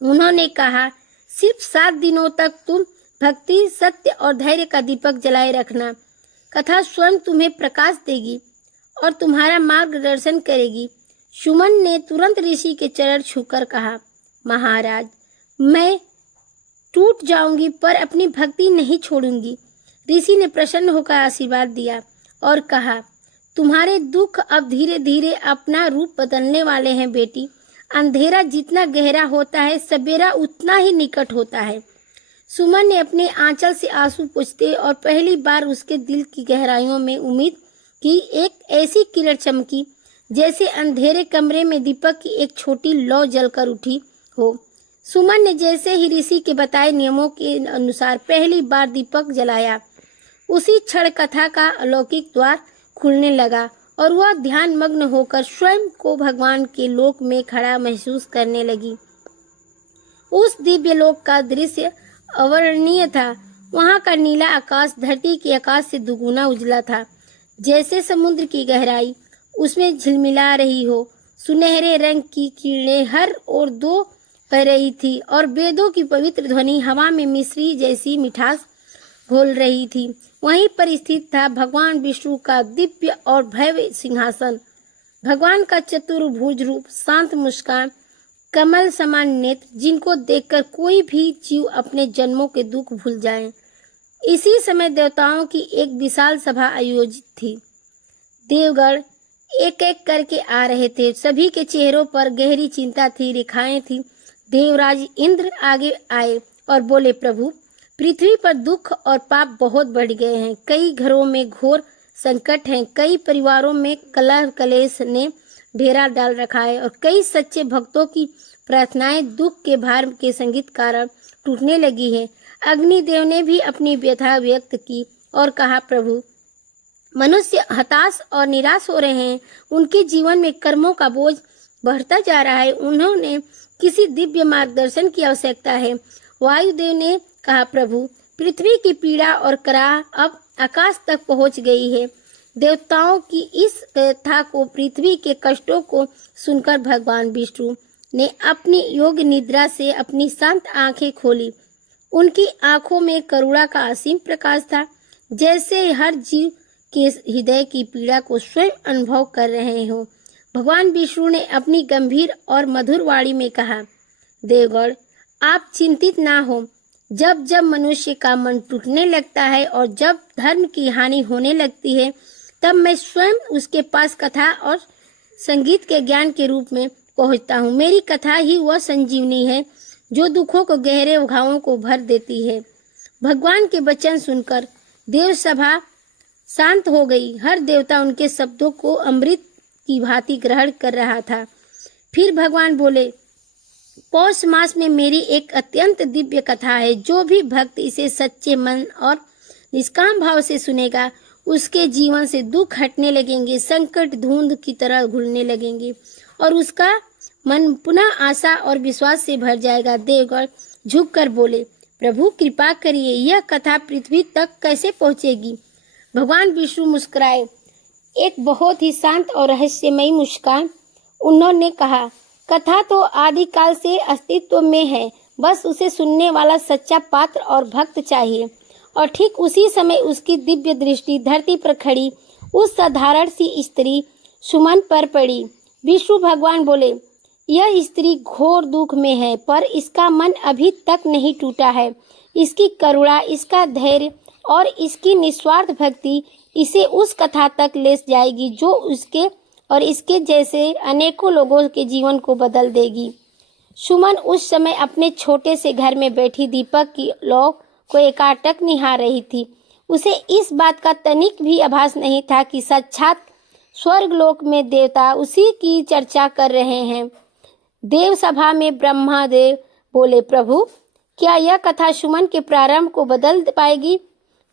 उन्होंने कहा, सिर्फ 7 दिनों तक तुम भक्ति, सत्य और धैर्य का दीपक जलाए रखना। कथा स्वयं तुम्हें प्रकाश देगी और तुम्हारा मार्गदर्शन करेगी। सुमन ने तुरंत ऋषि के चरण छूकर कहा, महाराज, मैं टूट जाऊंगी पर अपनी भक्ति नहीं छोड़ूंगी। ऋषि ने प्रसन्न होकर आशीर्वाद दिया और कहा, तुम्हारे दुख अब धीरे धीरे अपना रूप बदलने वाले हैं बेटी। अंधेरा जितना गहरा होता है, सवेरा उतना ही निकट होता है। सुमन ने अपने आंचल से आंसू पोंछते और पहली बार उसके दिल की गहराइयों में उम्मीद की एक ऐसी किरण चमकी जैसे अंधेरे कमरे में दीपक की एक छोटी लौ जलकर उठी हो। सुमन ने जैसे ही ऋषि के बताए नियमों के अनुसार पहली बार दीपक जलाया, उसी क्षण कथा का अलौकिक द्वार खुलने लगा और वह ध्यान मग्न होकर स्वयं को भगवान के लोक में खड़ा महसूस करने लगी। उस दिव्य लोक का दृश्य अवर्णनीय था। वहां का नीला आकाश धरती के आकाश से दुगुना उजला था। जैसे समुद्र की गहराई उसमें झिलमिला रही हो। सुनहरे रंग की किरणें हर ओर दो बह रही थी और वेदों की पवित्र ध्वनि हवा में मिश्री जैसी मिठास घोल रही थी। वहीं पर स्थित था भगवान विष्णु का दिव्य और भव्य सिंहासन। भगवान का चतुर्भुज रूप, शांत मुस्कान, कमल समान नेत्र, जिनको देखकर कोई भी जीव अपने जन्मों के दुख भूल जाए। इसी समय देवताओं की एक विशाल सभा आयोजित थी। देवगण एक एक करके आ रहे थे। सभी के चेहरों पर गहरी चिंता थी, रेखाएं थी। देवराज इंद्र आगे आए और बोले, प्रभु, पृथ्वी पर दुख और पाप बहुत बढ़ गए हैं। कई घरों में घोर संकट है, कई परिवारों में कलह कलेश ने डेरा डाल रखा है और कई सच्चे भक्तों की प्रार्थनाएं दुख के भार के संगीत कारण टूटने लगी है। अग्निदेव ने भी अपनी व्यथा व्यक्त की और कहा, प्रभु, मनुष्य हताश और निराश हो रहे हैं। उनके जीवन में कर्मों का बोझ बढ़ता जा रहा है। उन्होंने किसी दिव्य मार्गदर्शन की आवश्यकता है। वायुदेव ने कहा, प्रभु, पृथ्वी की पीड़ा और कराह अब आकाश तक पहुंच गई है। देवताओं की इस कथा को, पृथ्वी के कष्टों को सुनकर भगवान विष्णु ने अपनी योग निद्रा से अपनी शांत आंखें खोली। उनकी आंखों में करुणा का असीम प्रकाश था, जैसे हर जीव के हृदय की पीड़ा को स्वयं अनुभव कर रहे हो। भगवान विष्णु ने अपनी गंभीर और मधुर वाणी में कहा, देवगण, आप चिंतित ना हो। जब जब मनुष्य का मन टूटने लगता है और जब धर्म की हानि होने लगती है, तब मैं स्वयं उसके पास कथा और संगीत के ज्ञान के रूप में पहुंचता हूँ। मेरी कथा ही वह संजीवनी है जो दुखों को, गहरे घावों को भर देती है। भगवान के वचन सुनकर देव सभा शांत हो गई। हर देवता उनके शब्दों को अमृत की भांति ग्रहण कर रहा था। फिर भगवान बोले, पौष मास में मेरी एक अत्यंत दिव्य कथा है। जो भी भक्त इसे सच्चे मन और निष्काम भाव से सुनेगा, उसके जीवन से दुख हटने लगेंगे, संकट धुंध की तरह घुलने लगेंगे और उसका मन पुनः आशा और विश्वास से भर जाएगा। देवगण झुककर बोले, प्रभु, कृपा करिए, यह कथा पृथ्वी तक कैसे पहुंचेगी? भगवान विष्णु मुस्कुराए, एक बहुत ही शांत और रहस्यमयी मुस्कान। उन्होंने कहा, कथा तो आदिकाल से अस्तित्व में है, बस उसे सुनने वाला सच्चा पात्र और भक्त चाहिए। और ठीक उसी समय उसकी दिव्य दृष्टि धरती पर खड़ी उस साधारण सी स्त्री सुमन पर पड़ी। विष्णु भगवान बोले, यह स्त्री घोर दुख में है, पर इसका मन अभी तक नहीं टूटा है। इसकी करुणा, इसका धैर्य और इसकी निस्वार्थ भक्ति इसे उस कथा तक ले जाएगी जो उसके और इसके जैसे अनेकों लोगों के जीवन को बदल देगी। सुमन उस समय अपने छोटे से घर में बैठी दीपक की लौ को एकाटक निहार रही थी। उसे इस बात का तनिक भी आभास नहीं था कि साक्षात स्वर्गलोक में देवता उसी की चर्चा कर रहे हैं। देव सभा में ब्रह्मादेव बोले, प्रभु, क्या यह कथा सुमन के प्रारंभ को बदल पाएगी?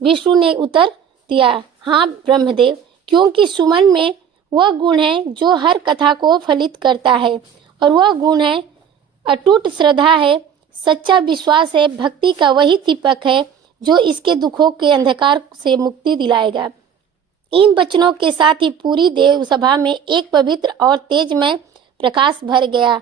विष्णु ने उत्तर दिया, हाँ ब्रह्मदेव, क्योंकि सुमन में वह गुण है जो हर कथा को फलित करता है, और वह गुण है अटूट श्रद्धा है, सच्चा विश्वास है, भक्ति का वही दीपक है जो इसके दुखों के अंधकार से मुक्ति दिलाएगा। इन वचनों के साथ ही पूरी देव सभा में एक पवित्र और तेजमय प्रकाश भर गया।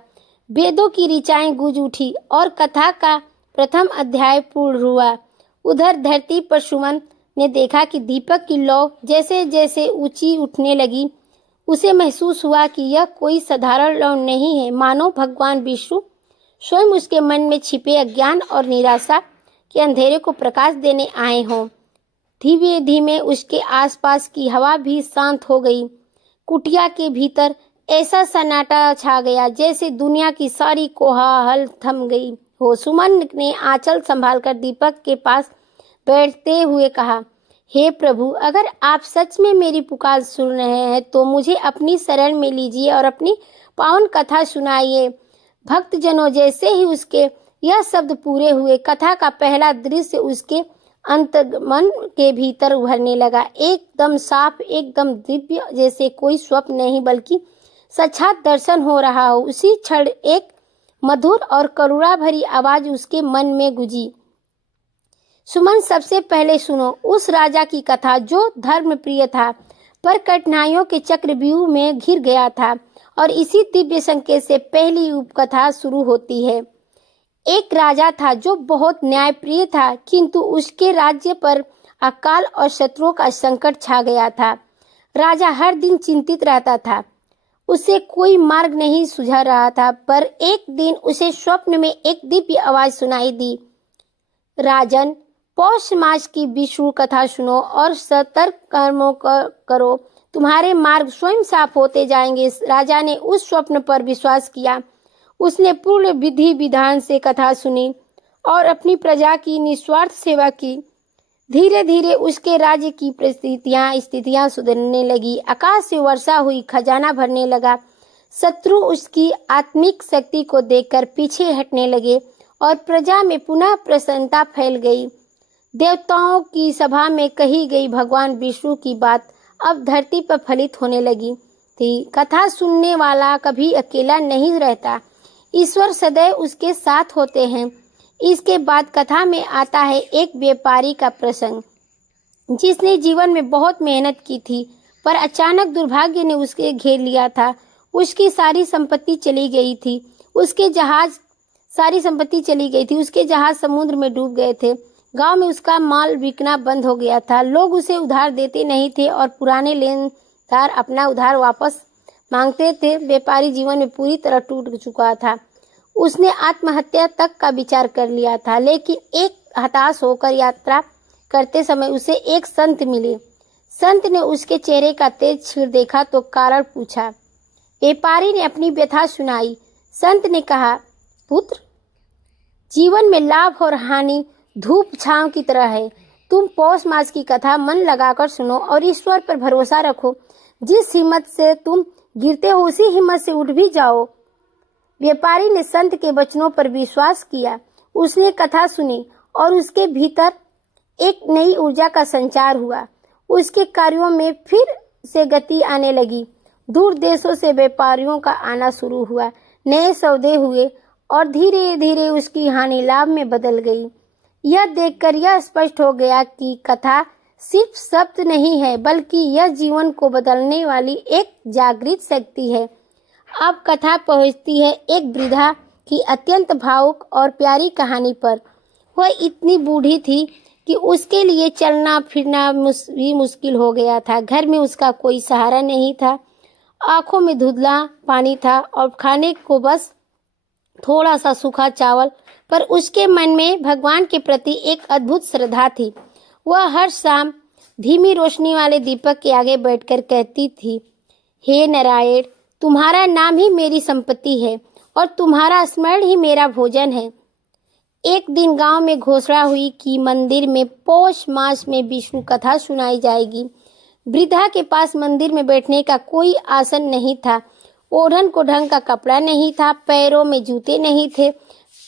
वेदों की ऋचाएं गूंज उठी और कथा का प्रथम अध्याय पूर्ण हुआ। उधर धरती पर सुमन ने देखा कि दीपक की लौ जैसे जैसे ऊंची उठने लगी, उसे महसूस हुआ कि यह कोई साधारण लौ नहीं है, मानो भगवान विष्णु स्वयं उसके मन में छिपे अज्ञान और निराशा के अंधेरे को प्रकाश देने आए हों। धीमे धीमे उसके आसपास की हवा भी शांत हो गई। कुटिया के भीतर ऐसा सन्नाटा छा गया जैसे दुनिया की सारी कोलाहल थम गई हो। सुमन ने आंचल संभालकर दीपक के पास बैठते हुए कहा, हे प्रभु, अगर आप सच में मेरी पुकार सुन रहे हैं तो मुझे अपनी शरण में लीजिए और अपनी पावन कथा सुनाइए। भक्तजनों, जैसे ही उसके यह शब्द पूरे हुए, कथा का पहला दृश्य उसके अंतर्मन के भीतर उभरने लगा। एकदम साफ, एकदम दिव्य, जैसे कोई स्वप्न नहीं बल्कि साक्षात दर्शन हो रहा हो। उसी क्षण एक मधुर और करुणा भरी आवाज उसके मन में गूंजी, सुमन, सबसे पहले सुनो उस राजा की कथा जो धर्म प्रिय था, पर कठिनाइयों के चक्रव्यूह में घिर गया था। और इसी दिव्य संकेत से पहली उपकथा शुरू होती है। एक राजा था जो बहुत न्यायप्रिय था, किंतु उसके राज्य पर अकाल और शत्रुओं का संकट छा गया था। राजा हर दिन चिंतित रहता था, उसे कोई मार्ग नहीं सुझा रहा था। पर एक दिन उसे स्वप्न में एक दिव्य आवाज सुनाई दी, राजन, पौष मास की विष्णु कथा सुनो और सतर्क कर्मों करो, तुम्हारे मार्ग स्वयं साफ होते जाएंगे। राजा ने उस स्वप्न पर विश्वास किया। उसने पूर्ण विधि विधान से कथा सुनी और अपनी प्रजा की निस्वार्थ सेवा की। धीरे धीरे उसके राज्य की स्थितियां सुधरने लगी। आकाश से वर्षा हुई, खजाना भरने लगा। शत्रु उसकी आत्मिक शक्ति को देखकर पीछे हटने लगे और प्रजा में पुनः प्रसन्नता फैल गई। देवताओं की सभा में कही गई भगवान विष्णु की बात अब धरती पर फलित होने लगी थी। कथा सुनने वाला कभी अकेला नहीं रहता, ईश्वर सदैव उसके साथ होते हैं। इसके बाद कथा में आता है एक व्यापारी का प्रसंग, जिसने जीवन में बहुत मेहनत की थी, पर अचानक दुर्भाग्य ने उसके घेर लिया था। उसकी सारी संपत्ति चली गई थी। उसके जहाज समुद्र में डूब गए थे। गांव में उसका माल बिकना बंद हो गया था। लोग उसे उधार देते नहीं थे और पुराने लेनदार अपना उधार वापस मांगते थे। व्यापारी जीवन में पूरी तरह टूट चुका था। उसने आत्महत्या तक का विचार कर लिया था, लेकिन एक हताश होकर यात्रा करते समय उसे एक संत मिले। संत ने उसके चेहरे का तेज छीड़ देखा तो कारण पूछा। व्यापारी ने अपनी व्यथा सुनाई। संत ने कहा, पुत्र, जीवन में लाभ और हानि धूप छांव की तरह है। तुम पौष मास की कथा मन लगाकर सुनो और ईश्वर पर भरोसा रखो। जिस हिम्मत से तुम गिरते हो उसी हिम्मत से उठ भी जाओ। व्यापारी ने संत के वचनों पर विश्वास किया। उसने कथा सुनी और उसके भीतर एक नई ऊर्जा का संचार हुआ। उसके कार्यों में फिर से गति आने लगी। दूर देशों से व्यापारियों का आना शुरू हुआ। नए सौदे हुए और धीरे धीरे उसकी हानि लाभ में बदल गई। यह देखकर यह स्पष्ट हो गया कि कथा सिर्फ शब्द नहीं है, बल्कि यह जीवन को बदलने वाली एक जागृत शक्ति है। अब कथा पहुंचती है एक वृद्धा की अत्यंत भावुक और प्यारी कहानी पर। वह इतनी बूढ़ी थी कि उसके लिए चलना फिरना भी मुश्किल हो गया था। घर में उसका कोई सहारा नहीं था। आंखों में धुंधला पानी था और खाने को बस थोड़ा सा सूखा चावल। पर उसके मन में भगवान के प्रति एक अद्भुत श्रद्धा थी। वह हर शाम धीमी रोशनी वाले दीपक के आगे बैठकर कहती थी, हे नारायण, तुम्हारा नाम ही मेरी संपत्ति है और तुम्हारा स्मरण ही मेरा भोजन है। एक दिन गांव में घोषणा हुई कि मंदिर में पौष मास में विष्णु कथा सुनाई जाएगी। वृद्धा के पास मंदिर में बैठने का कोई आसन नहीं था। ओढ़न को ढंग का कपड़ा नहीं था। पैरों में जूते नहीं थे।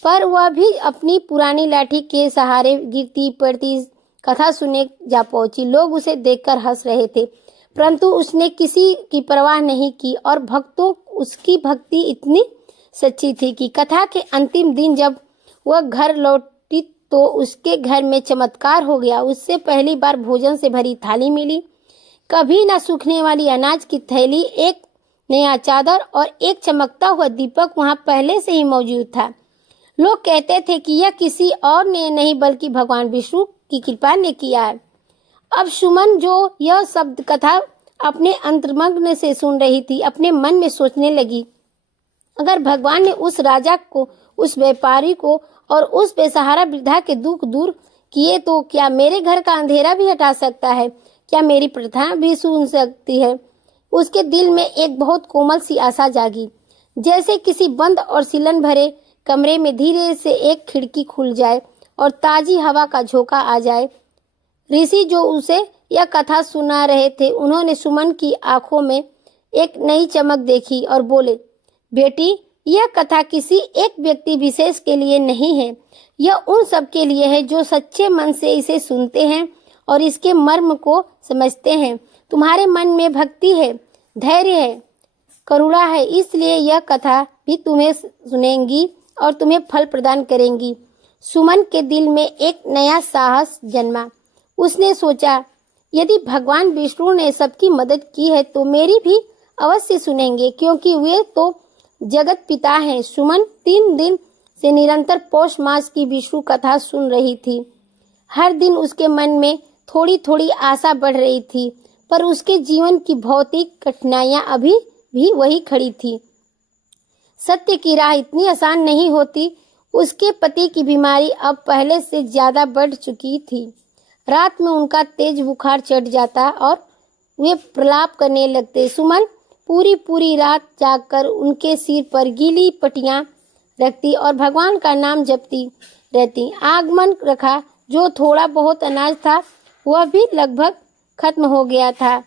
पर वह भी अपनी पुरानी लाठी के सहारे गिरती पड़ती कथा सुनने जा पहुंची। लोग उसे देखकर हंस रहे थे, परंतु उसने किसी की परवाह नहीं की और भक्तों उसकी भक्ति इतनी सच्ची थी कि कथा के अंतिम दिन जब वह घर लौटी तो उसके घर में चमत्कार हो गया। उससे पहली बार भोजन से भरी थाली मिली, कभी न सूखने वाली अनाज की थैली, एक नया चादर और एक चमकता हुआ दीपक वहां पहले से ही मौजूद था। लोग कहते थे कि यह किसी और ने नहीं बल्कि भगवान विष्णु की कृपा ने किया है। अब सुमन, जो यह शब्द कथा अपने अंतर्मग्न से सुन रही थी, अपने मन में सोचने लगी, अगर भगवान ने उस राजा को, उस व्यापारी को और उस बेसहारा वृद्धा के दुख दूर किए तो क्या मेरे घर का अंधेरा भी हटा सकता है? क्या मेरी प्रार्थना भी सुन सकती है? उसके दिल में एक बहुत कोमल सी आशा जागी, जैसे किसी बंद और सिलन भरे कमरे में धीरे से एक खिड़की खुल जाए और ताजी हवा का झोंका आ जाए। ऋषि जो उसे यह कथा सुना रहे थे, उन्होंने सुमन की आंखों में एक नई चमक देखी और बोले, बेटी, यह कथा किसी एक व्यक्ति विशेष के लिए नहीं है। यह उन सब के लिए है जो सच्चे मन से इसे सुनते हैं और इसके मर्म को समझते हैं। तुम्हारे मन में भक्ति है, धैर्य है, करुणा है, इसलिए यह कथा भी तुम्हें सुनेंगी और तुम्हें फल प्रदान करेंगी। सुमन के दिल में एक नया साहस जन्मा। उसने सोचा, यदि भगवान विष्णु ने सबकी मदद की है तो मेरी भी अवश्य सुनेंगे, क्योंकि वे तो जगत पिता हैं। सुमन 3 दिन से निरंतर पौष मास की विष्णु कथा सुन रही थी। हर दिन उसके मन में थोड़ी थोड़ी आशा बढ़ रही थी, पर उसके जीवन की भौतिक कठिनाइयां अभी भी वही खड़ी थी। सत्य की राह इतनी आसान नहीं होती। उसके पति की बीमारी अब पहले से ज्यादा बढ़ चुकी थी। रात में उनका तेज बुखार चढ़ जाता और वे प्रलाप करने लगते। सुमन पूरी रात जागकर उनके सिर पर गीली पट्टियां रखती और भगवान का नाम जपती रहती। आगमन रखा जो थोड़ा बहुत अनाज था वह भी लगभग खत्म हो गया था।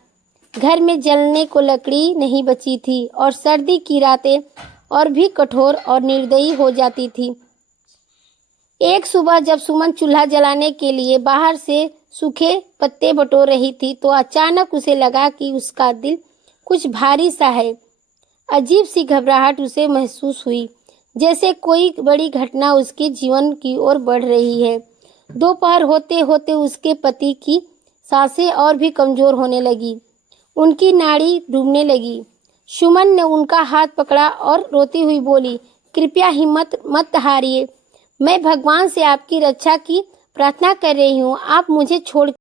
घर में जलने को लकड़ी नहीं बची थी और सर्दी की रातें और भी कठोर और निर्दयी हो जाती थी। एक सुबह जब सुमन चूल्हा जलाने के लिए बाहर से सूखे पत्ते बटोर रही थी तो अचानक उसे लगा कि उसका दिल कुछ भारी सा है। अजीब सी घबराहट उसे महसूस हुई, जैसे कोई बड़ी घटना उसके जीवन की ओर बढ़ रही है। दोपहर होते होते उसके पति की सांसें और भी कमजोर होने लगी, उनकी नाड़ी डूबने लगी। सुमन ने उनका हाथ पकड़ा और रोती हुई बोली, कृपया हिम्मत मत हारिए, मैं भगवान से आपकी रक्षा की प्रार्थना कर रही हूँ, आप मुझे छोड़